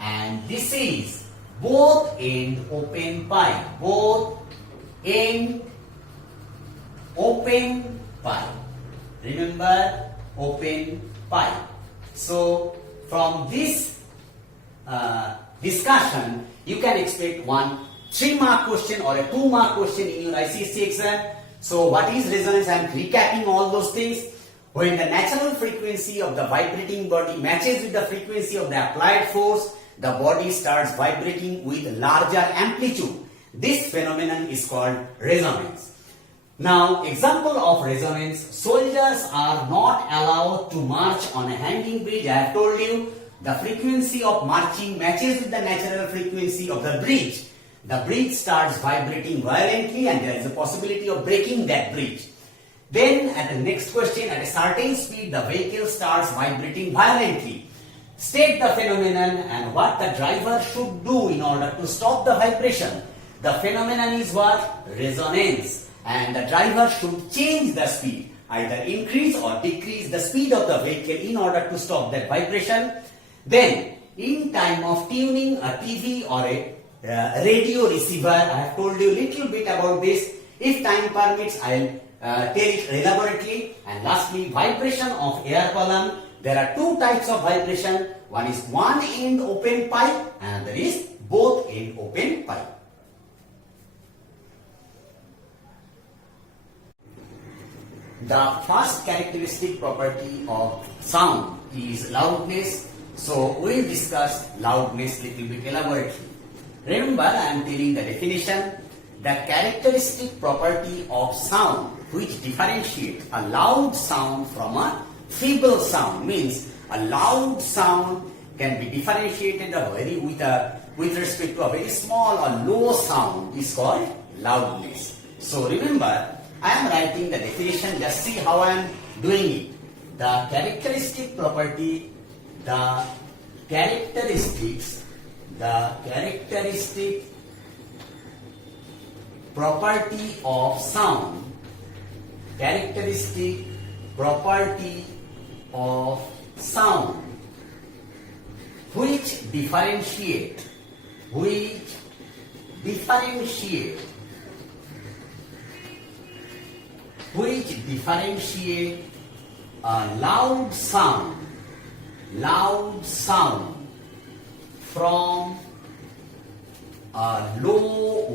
and this is both end open pipe, both end open pipe. Remember, open pipe. So from this discussion, you can expect one 3-mark question or a 2-mark question in your ICSE exam. So what is resonance? I am recapping all those things. When the natural frequency of the vibrating body matches with the frequency of the applied force, the body starts vibrating with larger amplitude. This phenomenon is called resonance. Now, example of resonance, soldiers are not allowed to march on a hanging bridge. I have told you the frequency of marching matches with the natural frequency of the bridge. The bridge starts vibrating violently and there is a possibility of breaking that bridge. Then at the next question, at a certain speed, the vehicle starts vibrating violently. State the phenomenon and what the driver should do in order to stop the vibration. The phenomenon is what? Resonance. And the driver should change the speed, either increase or decrease the speed of the vehicle in order to stop that vibration. Then, in time of tuning a TV or a radio receiver, I have told you a little bit about this. If time permits, I will tell it elaborately. And lastly, vibration of air column. There are two types of vibration. One is one end open pipe and another is both end open pipe. The first characteristic property of sound is loudness. So we'll discuss loudness little bit elaborately. Remember, I am telling the definition. The characteristic property of sound which differentiates a loud sound from a feeble sound means a loud sound can be differentiated with respect to a very small or low sound is called loudness. So remember, I am writing the definition. Just see how I am doing it. The characteristic property, the characteristic property of sound, characteristic property of sound which differentiate a loud sound from a low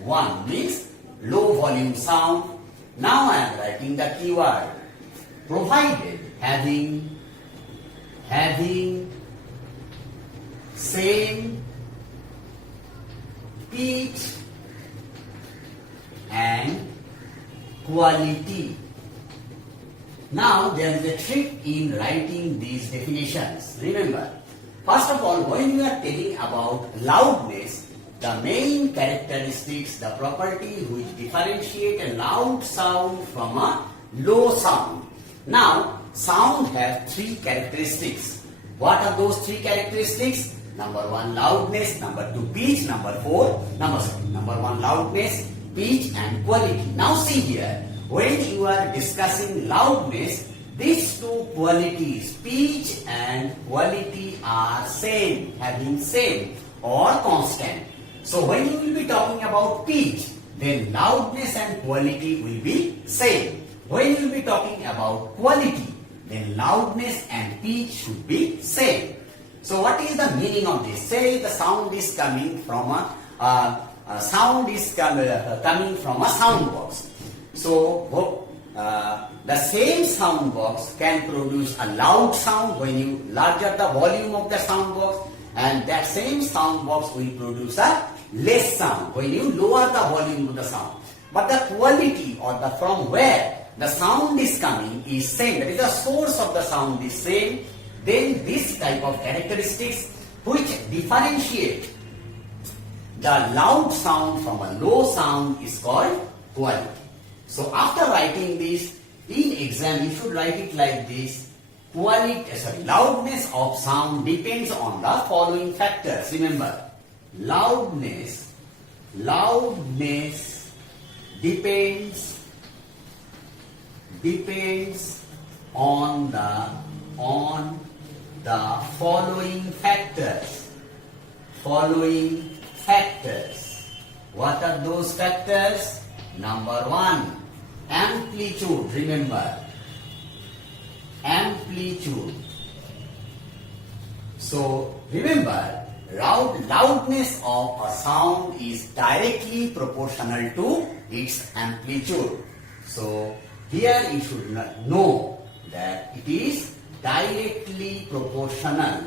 one means low volume sound. Now I am writing the keyword provided having same pitch and quality. Now there is a trick in writing these definitions. Remember, first of all, when you are telling about loudness, the main characteristics, the property which differentiate a loud sound from a low sound. Now, sound has three characteristics. What are those three characteristics? Number one, loudness. Number two, pitch. Number one, loudness, pitch and quality. Now see here, when you are discussing loudness, these two qualities, pitch and quality, are same, having same or constant. So when you will be talking about pitch, then loudness and quality will be same. When you will be talking about quality, then loudness and pitch should be same. So what is the meaning of this? Say the sound is coming from a sound box. So the same sound box can produce a loud sound when you larger the volume of the sound box, and that same sound box will produce a less sound when you lower the volume of the sound. But the quality or the from where the sound is coming is same, that is the source of the sound is same. Then this type of characteristics which differentiate the loud sound from a low sound is called quality. So after writing this in exam, you should write it like this. Loudness of sound depends on the following factors. Remember, loudness depends on the following factors. What are those factors? Number one, amplitude. Remember, amplitude. So remember, loudness of a sound is directly proportional to its amplitude. So here you should know that it is directly proportional.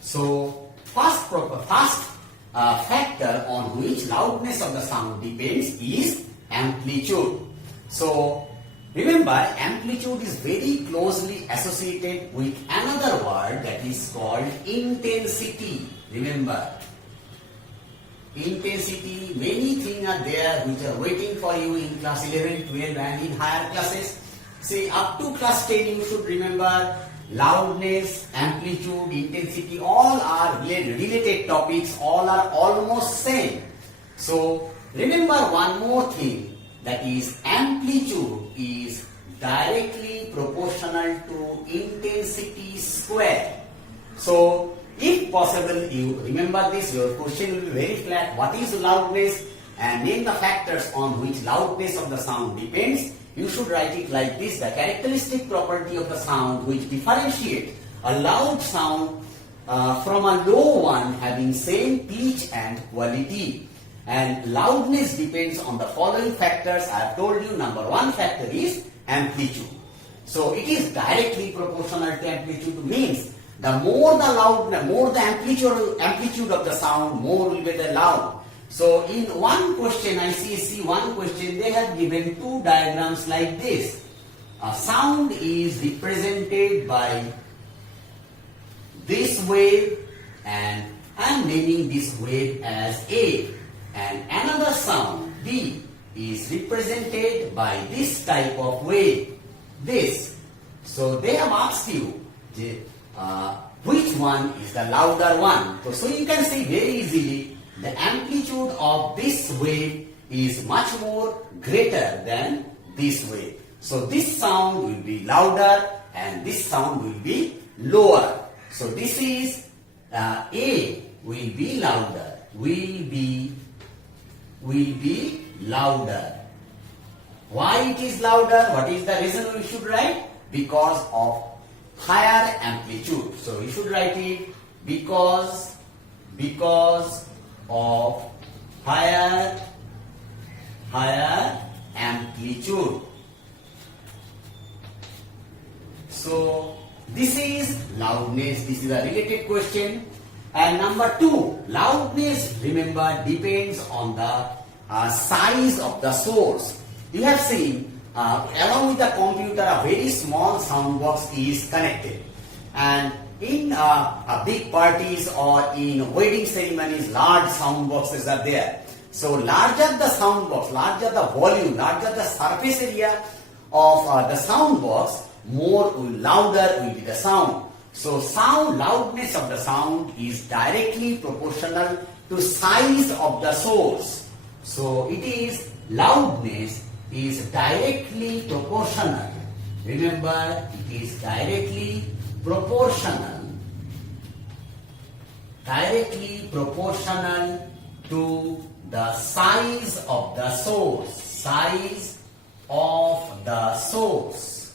So first factor on which loudness of the sound depends is amplitude. So remember, amplitude is very closely associated with another word that is called intensity. Remember, intensity, many things are there which are waiting for you in class 11, 12 and in higher classes. Say up to class 10 you should remember loudness, amplitude, intensity, all are related topics, all are almost same. So remember one more thing, that is amplitude is directly proportional to intensity square. So if possible, you remember this, your question will be very flat. What is loudness? and name the factors on which loudness of the sound depends, you should write it like this: the characteristic property of the sound which differentiate a loud sound from a low one having same pitch and quality. And loudness depends on the following factors. I have told you, number one factor is amplitude. So it is directly proportional to amplitude, means the more the loud, the more the amplitude of the sound, more will be the loud. So in one question, I see one question, they have given two diagrams like this. A sound is represented by this wave, and I am naming this wave as A, and another sound B is represented by this type of wave, this. So they have asked you which one is the louder one. So you can see very easily the amplitude of this wave is much more greater than this wave. So this sound will be louder and this sound will be lower. So this is A will be louder, will be louder. Why it is louder? What is the reason we should write? Because of higher amplitude. So we should write it because of higher amplitude. So this is loudness. This is a related question. And number two, loudness, remember, depends on the size of the source. You have seen along with the computer a very small sound box is connected, and in big parties or in wedding ceremonies large sound boxes are there. So larger the sound box, larger the volume, larger the surface area of the sound box, more louder will be the sound. So sound loudness of the sound is directly proportional to size of the source. So it is loudness is directly proportional. Remember, it is directly proportional to the size of the source. Size of the source.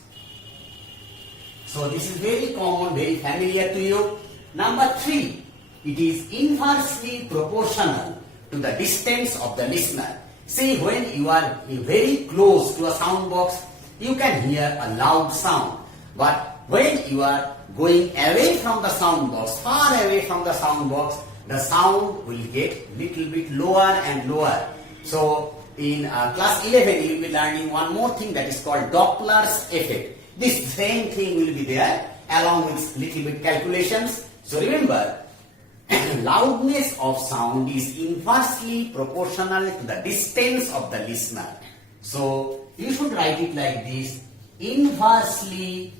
So this is very common, very familiar to you. Number three, it is inversely proportional to the distance of the listener. See, when you are very close to a sound box, you can hear a loud sound. But when you are going away from the sound box, far away from the sound box, the sound will get little bit lower and lower. So in class 11, you will be learning one more thing that is called Doppler's effect. This same thing will be there along with little bit calculations. So remember, loudness of sound is inversely proportional to the distance of the listener. So you should write it like this: inversely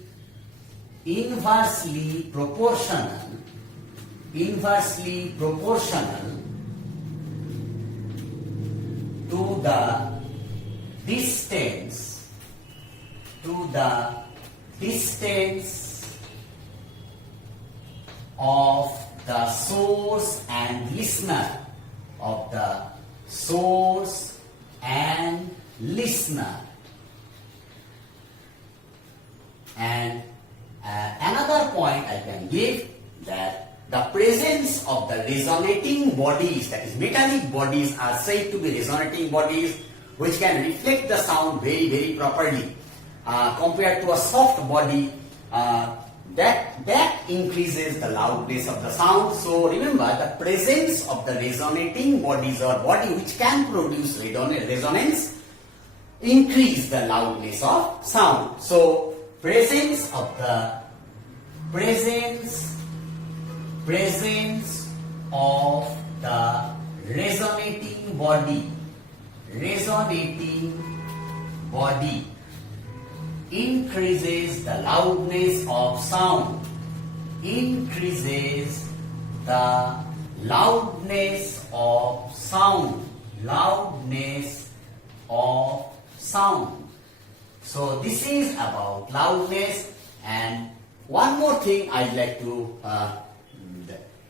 proportional to the distance of the source and listener, of the source and listener. And another point I can give, that the presence of the resonating bodies, that is metallic bodies, are said to be resonating bodies which can reflect the sound very, very properly compared to a soft body. That increases the loudness of the sound. So remember, the presence of the resonating bodies or body which can produce resonance increase the loudness of sound. So presence of the resonating body increases the loudness of sound. Increases the loudness of sound. Loudness of sound. So this is about loudness. And one more thing I'd like to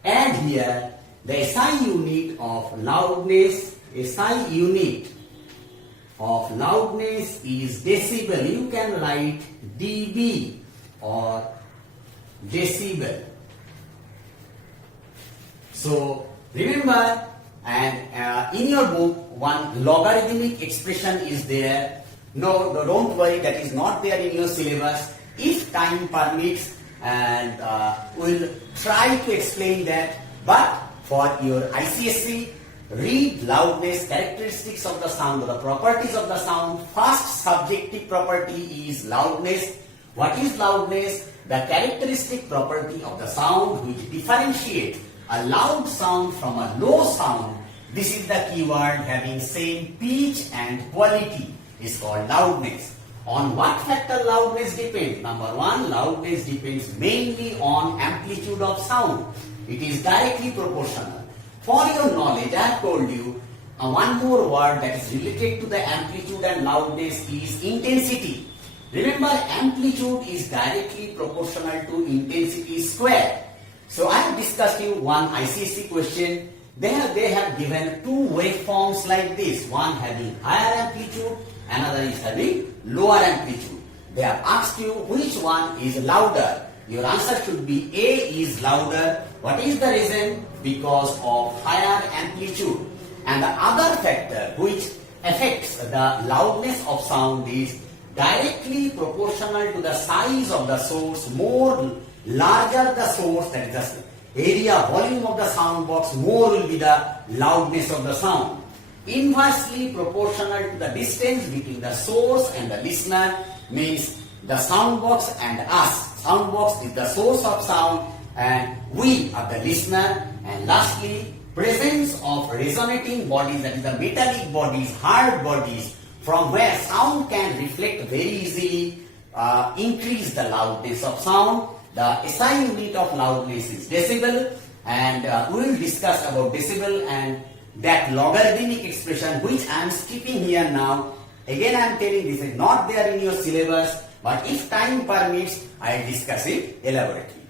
add here: the SI unit of loudness SI unit of loudness is decibel. You can write dB or decibel. So remember, and in your book one logarithmic expression is there. No, don't worry, that is not there in your syllabus. If time permits, and we'll try to explain that. But for your ICSE, read loudness, characteristics of the sound, or the properties of the sound. First subjective property is loudness. What is loudness? The characteristic property of the sound which differentiates a loud sound from a low sound. This is the keyword, having same pitch and quality, is called loudness. On what factor loudness depends? Number one, loudness depends mainly on amplitude of sound. It is directly proportional. For your knowledge, I have told you one more word that is related to the amplitude and loudness is intensity. Remember, amplitude is directly proportional to intensity square. So I have discussed you one ICSE question. They have given two waveforms like this. One having higher amplitude, another is having lower amplitude. They have asked you which one is louder. Your answer should be A is louder. What is the reason? Because of higher amplitude. And the other factor which affects the loudness of sound is directly proportional to the size of the source. More larger the source, that is the area volume of the sound box, more will be the loudness of the sound. Inversely proportional to the distance between the source and the listener, means the sound box and us. Sound box is the source of sound and we are the listener. And lastly, presence of resonating bodies, that is the metallic bodies, hard bodies, from where sound can reflect very easily, increase the loudness of sound. The SI unit of loudness is decibel, and we will discuss about decibel and that logarithmic expression which I am skipping here now. Again I am telling this is not there in your syllabus, but if time permits, I will discuss it elaborately.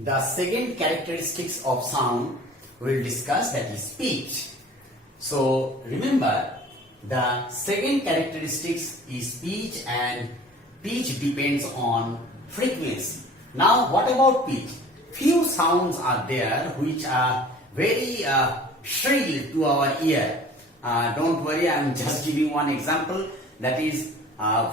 The second characteristics of sound we will discuss, that is pitch. So remember, the second characteristics is pitch, and pitch depends on frequency. Now what about pitch? Few sounds are there which are very shrill to our ear. Don't worry, I am just giving one example, that is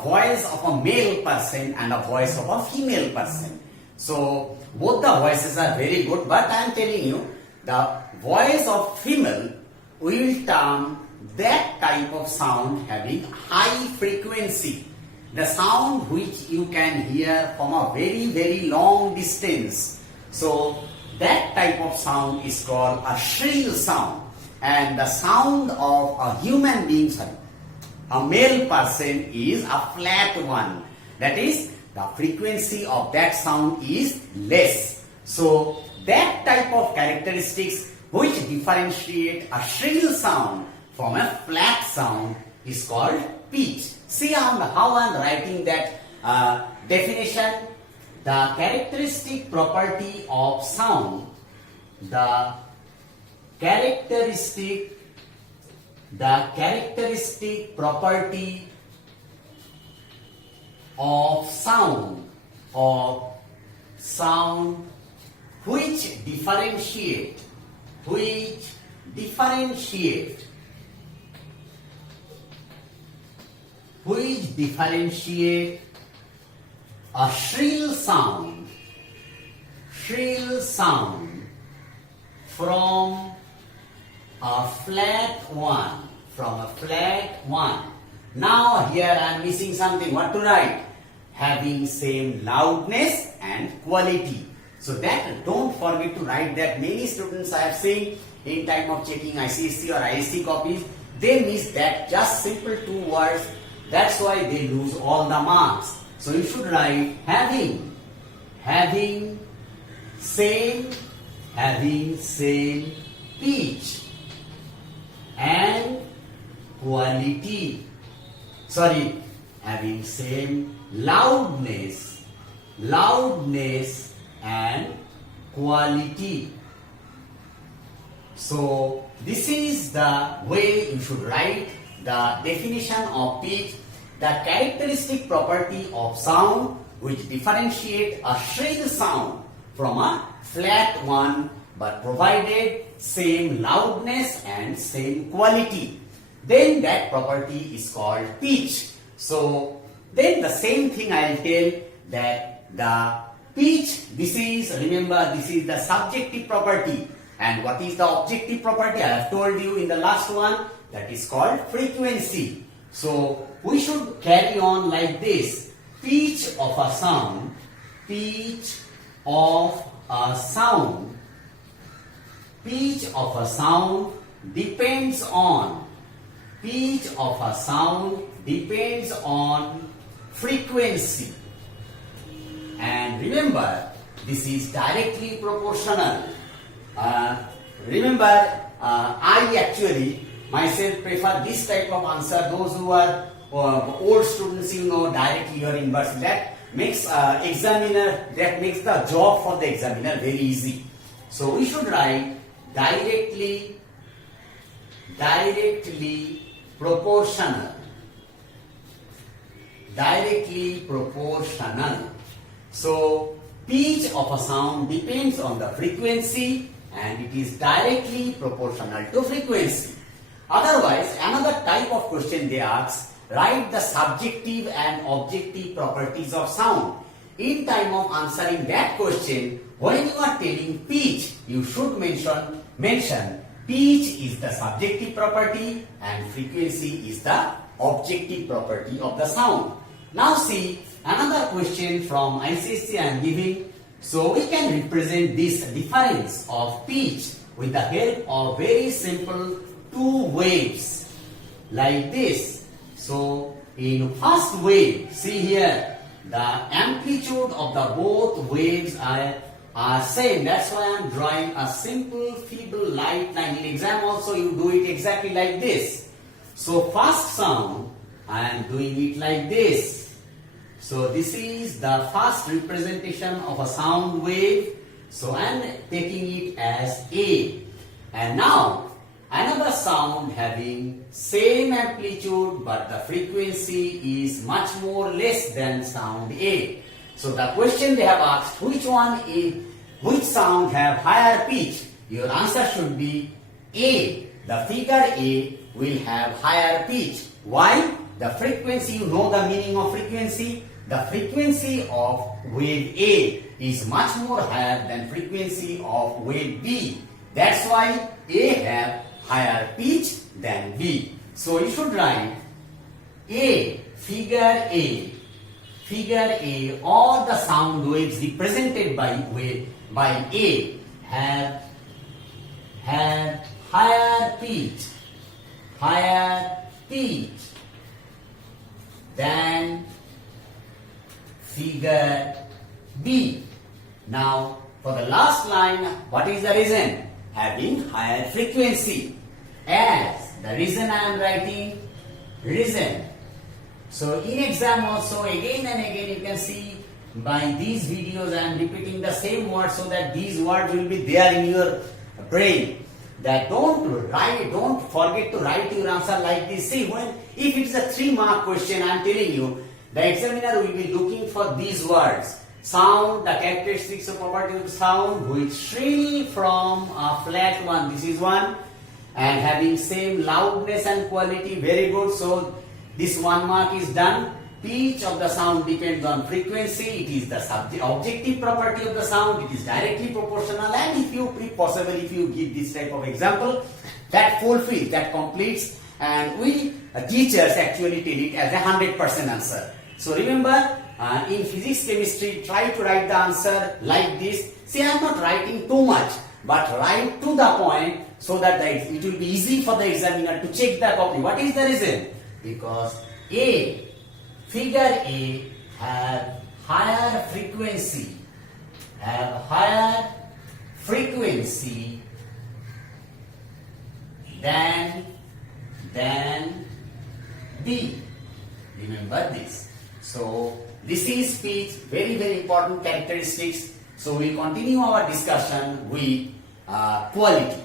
voice of a male person and a voice of a female person. So both the voices are very good, but I am telling you, the voice of female we will term that type of sound having high frequency. The sound which you can hear from a very, very long distance. So that type of sound is called a shrill sound. And the sound of a human being, a male person, is a flat one. That is, the frequency of that sound is less. So that type of characteristics which differentiate a shrill sound from a flat sound is called pitch. See how I am writing that definition. The characteristic property of sound, the characteristic property of sound which differentiate a shrill sound from a flat one. Now here I am missing something. What to write? Having same loudness and quality. So that, don't forget to write that. Many students I have seen in time of checking ICSE or ISC copies, they miss that just simple two words. That's why they lose all the marks. So you should write having same pitch and quality. Having same loudness and quality. So this is the way you should write the definition of pitch, the characteristic property of sound which differentiate a shrill sound from a flat one, but provided same loudness and same quality. Then that property is called pitch. So then the same thing I will tell, that the pitch, remember this is the subjective property. And what is the objective property? I have told you in the last one, that is called frequency. So we should carry on like this. Pitch of a sound, pitch of a sound, pitch of a sound depends on, pitch of a sound depends on frequency. And remember, this is directly proportional. Remember, I actually myself prefer this type of answer. Those who are old students, you know, directly or inverse. That makes that makes the job for the examiner very easy. So we should write directly proportional. Directly proportional. So pitch of a sound depends on the frequency and it is directly proportional to frequency. Otherwise, another type of question they ask, write the subjective and objective properties of sound. In time of answering that question, when you are telling pitch, you should mention pitch is the subjective property and frequency is the objective property of the sound. Now see, another question from ICSE I am giving. So we can represent this difference of pitch with the help of very simple two waves like this. So in first wave, see here, the amplitude of the both waves are same. That's why I am drawing a simple feeble light line. In exam also you do it exactly like this. So first sound, I am doing it like this. So this is the first representation of a sound wave. So I am taking it as A. And now another sound having same amplitude but the frequency is much more less than sound A. So the question they have asked, which sound have higher pitch? Your answer should be A. The figure A will have higher pitch. Why? The frequency, you know the meaning of frequency. The frequency of wave A is much more higher than frequency of wave B. That's why A have higher pitch than B. So you should write A, figure A. Figure A, all the sound waves represented by A have higher pitch than figure B. Now for the last line, what is the reason? Having higher frequency. As the reason I am writing reason. So in exam also again and again you can see by these videos I am repeating the same words so that these words will be there in your brain. That don't forget to write your answer like this. See, if it is a 3-mark question, I am telling you, the examiner will be looking for these words. Sound, the characteristics of property of sound, which shrill from a flat one. This is one. And having same loudness and quality. Very good. So this 1 mark is done. Pitch of the sound depends on frequency. It is the objective property of the sound. It is directly proportional. And if you give this type of example, that fulfills, that completes. And we teachers actually tell it as a 100% answer. So remember, in physics, chemistry, try to write the answer like this. See, I am not writing too much, but write to the point so that it will be easy for the examiner to check the copy. What is the reason? Because figure A have higher frequency than B. Remember this. So this is pitch, very very important characteristics. So we continue our discussion with quality.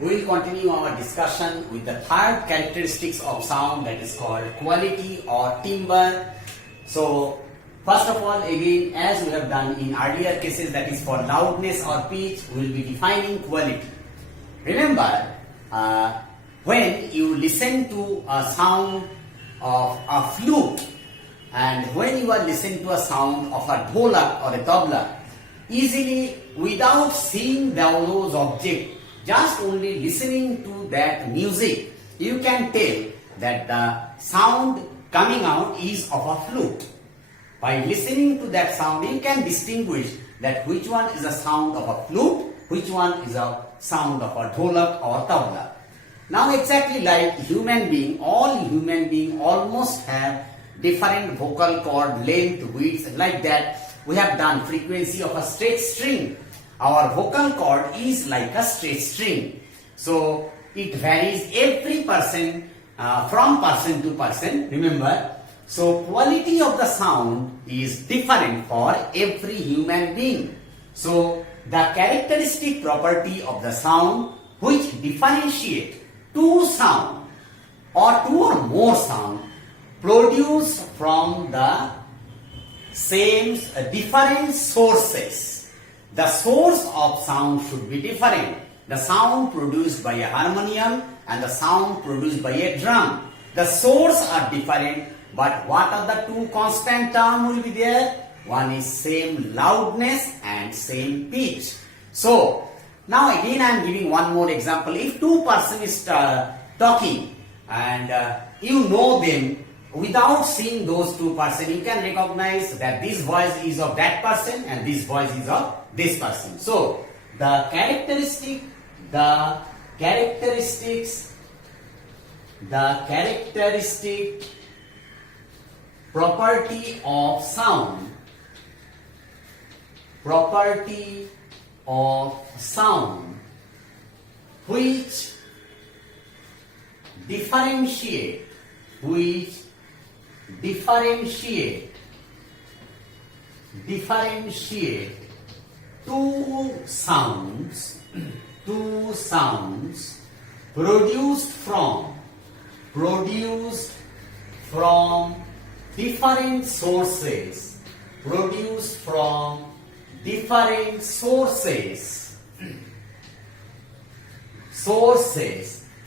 we will continue our discussion with the third characteristics of sound, that is called quality or timbre. So first of all, again, as we have done in earlier cases, that is for loudness or pitch, we will be defining quality. Remember, when you listen to a sound of a flute and when you are listening to a sound of a dholak or a tabla, easily without seeing those objects, just only listening to that music, you can tell that the sound coming out is of a flute. By listening to that sound, you can distinguish that which one is a sound of a flute, which one is a sound of a dholak or tabla. Now exactly like human being, all human beings almost have different vocal cord length, width, like that. We have done frequency of a straight string. Our vocal cord is like a straight string. So it varies every person from person to person. Remember, so quality of the sound is different for every human being. So the characteristic property of the sound which differentiate two sound or two or more sound produced from the same different sources. The source of sound should be different. The sound produced by a harmonium and the sound produced by a drum. The source are different, but what are the two constant terms will be there? One is same loudness and same pitch. So, now again I am giving one more example. If two persons is talking and you know them, without seeing those two persons, you can recognize that this voice is of that person and this voice is of this person. So, the characteristic property of sound, which differentiate two sounds produced from different sources,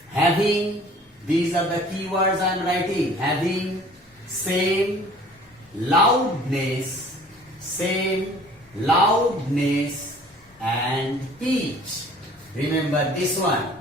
having, these are the keywords I am writing, having same loudness and pitch. Remember this one.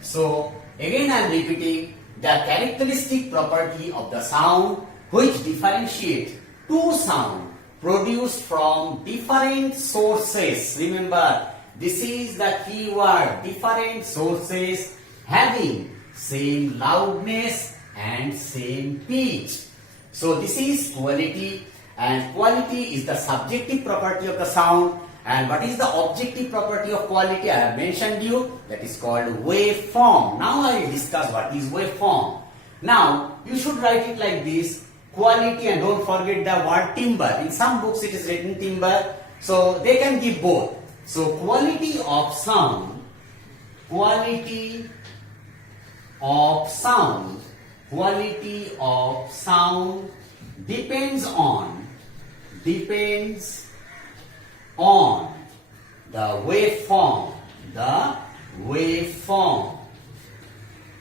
So again I am repeating, the characteristic property of the sound which differentiate two sound produced from different sources. Remember, this is the key word, different sources having same loudness and same pitch. So this is quality, and quality is the subjective property of the sound. And what is the objective property of quality? I have mentioned you, that is called waveform. Now I will discuss what is waveform. Now you should write it like this, quality, and don't forget the word timbre. In some books it is written timbre, so they can give both. So quality of sound depends on the waveform.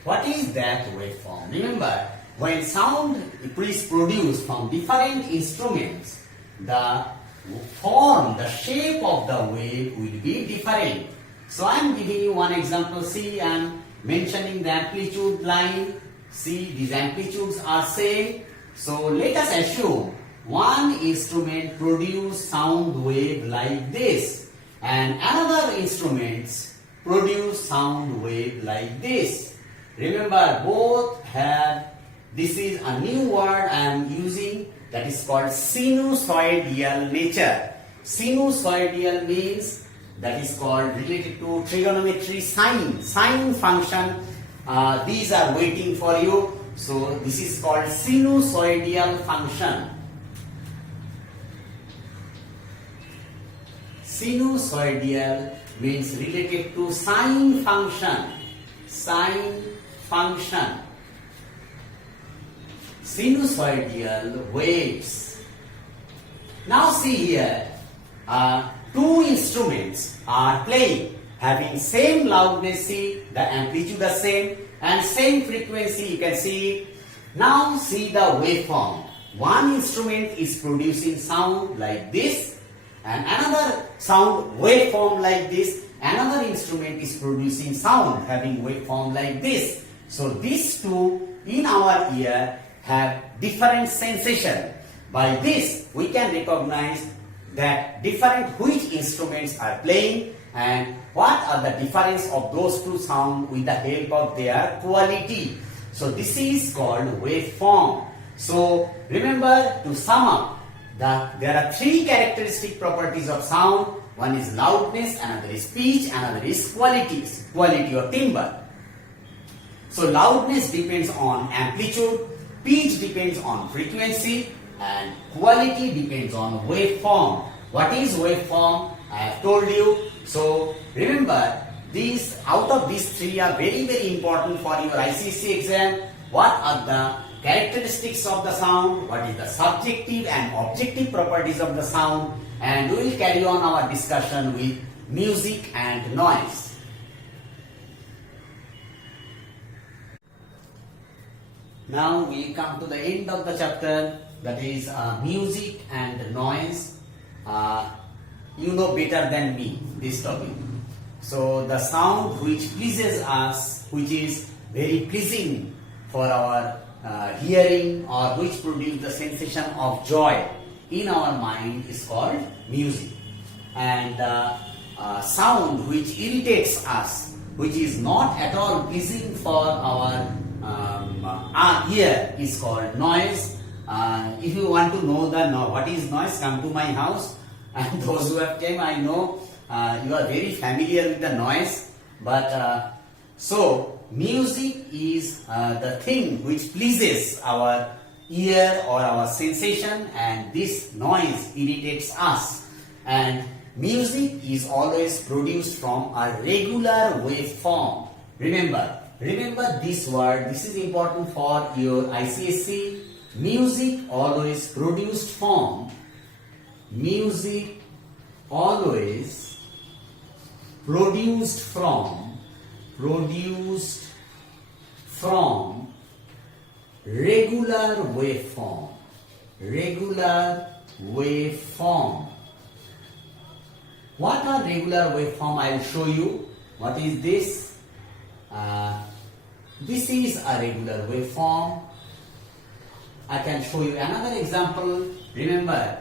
What is that waveform? Remember, when sound is produced from different instruments, the form, the shape of the wave will be different. So I am giving you one example. See, I am mentioning the amplitude line. See, these amplitudes are same. So let us assume one instrument produce sound wave like this, and another instruments produce sound wave like this. Remember, both have, this is a new word I am using, that is called sinusoidal nature. Sinusoidal means that is called related to trigonometry, sine function. These are waiting for you. So this is called sinusoidal function. Sinusoidal means related to sine function. Sine function. Sinusoidal waves. Now see here, two instruments are playing, having same loudness, see the amplitude the same, and same frequency, you can see it. Now see the waveform. One instrument is producing sound like this, and another sound waveform like this. Another instrument is producing sound having waveform like this. So these two in our ear have different sensation. By this we can recognize that different which instruments are playing and what are the difference of those two sound with the help of their quality. So this is called waveform. So remember, to sum up, there are three characteristic properties of sound. One is loudness, another is pitch, another is quality or timbre. So loudness depends on amplitude, pitch depends on frequency, and quality depends on waveform. What is waveform? I have told you. So remember, these out of these three are very important for your ICSE exam. What are the characteristics of the sound? What is the subjective and objective properties of the sound? And we will carry on our discussion with music and noise. Now we come to the end of the chapter, that is music and noise. You know better than me this topic. So the sound which pleases us, which is very pleasing for our hearing, or which produce the sensation of joy in our mind, is called music. And sound which irritates us, which is not at all pleasing for our ear, is called noise. If you want to know what is noise, come to my house. And those who have came, I know you are very familiar with the noise. But so music is the thing which pleases our ear or our sensation, and this noise irritates us. And music is always produced from a regular waveform. Remember this word. This is important for your ICSE. Music always produced from. Music always produced from regular waveform. Regular waveform. What are regular waveform? I will show you. What is this? This is a regular waveform. I can show you another example. Remember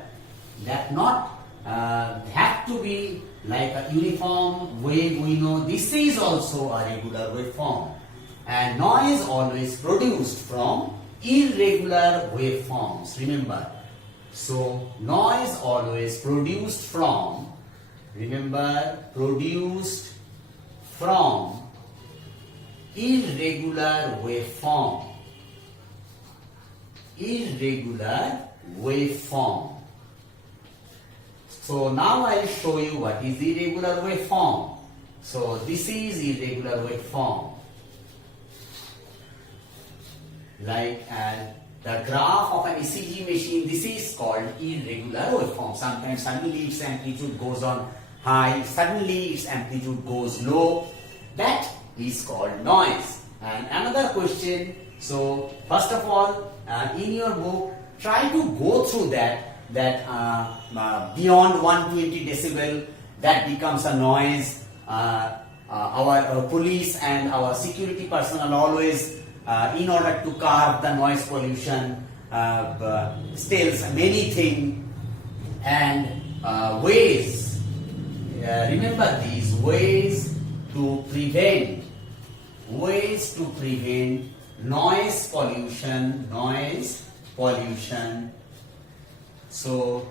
that not have to be like a uniform wave. We know this is also a regular waveform. And noise always produced from irregular waveforms. Remember. So noise always produced from. Remember, produced from irregular waveform. Irregular waveform. So now I will show you what is the irregular waveform. So this is irregular waveform. Like the graph of an ECG machine, this is called irregular waveform. Sometimes suddenly its amplitude goes on high, suddenly its amplitude goes low. That is called noise. And another question. So first of all, in your book, try to go through that beyond 120 decibel, that becomes a noise. Our police and our security personnel always, in order to curb the noise pollution, tells many things, and ways. Remember these ways to prevent noise pollution. So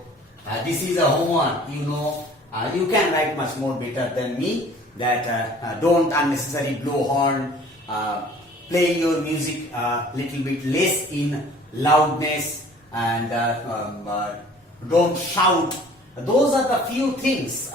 this is a homework. You know, you can write much more better than me. That don't unnecessarily blow horn. Play your music little bit less in loudness, and don't shout. Those are the few things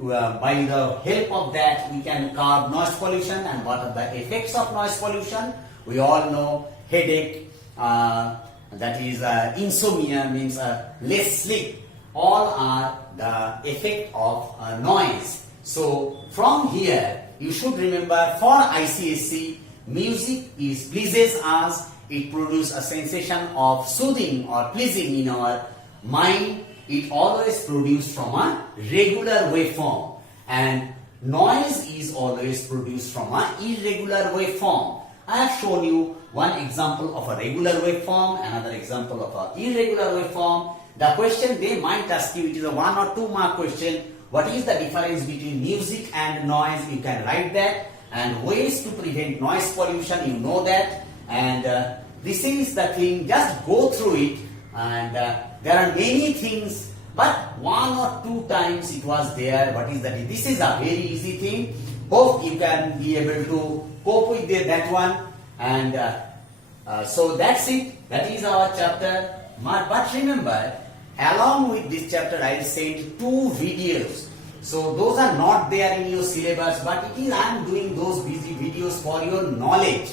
by the help of that we can curb noise pollution. And what are the effects of noise pollution? We all know headache, that is insomnia, means less sleep. All are the effect of noise. So from here you should remember, for ICSC, music pleases us. It produces a sensation of soothing or pleasing in our mind. It always produced from a regular waveform, and noise is always produced from an irregular waveform. I have shown you one example of a regular waveform, another example of an irregular waveform. The question they might ask you, it is a 1 or 2 mark question. What is the difference between music and noise? You can write that. And ways to prevent noise pollution, you know that. And this is the thing, just go through it. And there are many things, but 1 or 2 times it was there. What is that? This is a very easy thing. Hope you can be able to cope with that one. And so that's it. That is our chapter. But remember, along with this chapter, I will send 2 videos. So those are not there in your syllabus, but it is, I am doing those busy videos for your knowledge.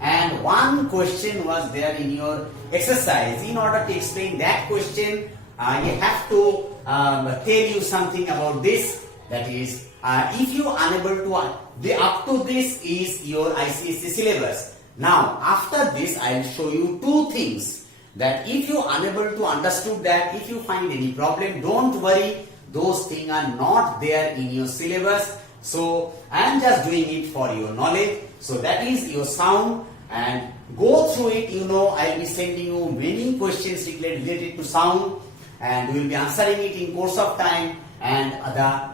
And one question was there in your exercise. In order to explain that question, you have to tell you something about this. That is, if you are unable to, up to this is your ICSC syllabus. Now, after this, I will show you 2 things. That if you are unable to understood that, if you find any problem, don't worry. Those things are not there in your syllabus. So I am just doing it for your knowledge. So that is your sound, and go through it. You know, I will be sending you many questions related to sound, and we will be answering it in course of time. And the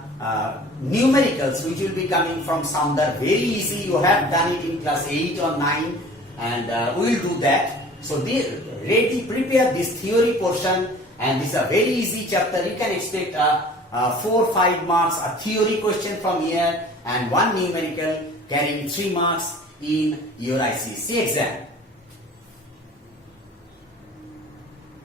numericals which will be coming from sound are very easy. You have done it in class 8 or 9, and we will do that. So prepare this theory portion, and this is a very easy chapter. You can expect 4 or 5 marks, a theory question from here, and 1 numerical carrying 3 marks in your ICSC exam.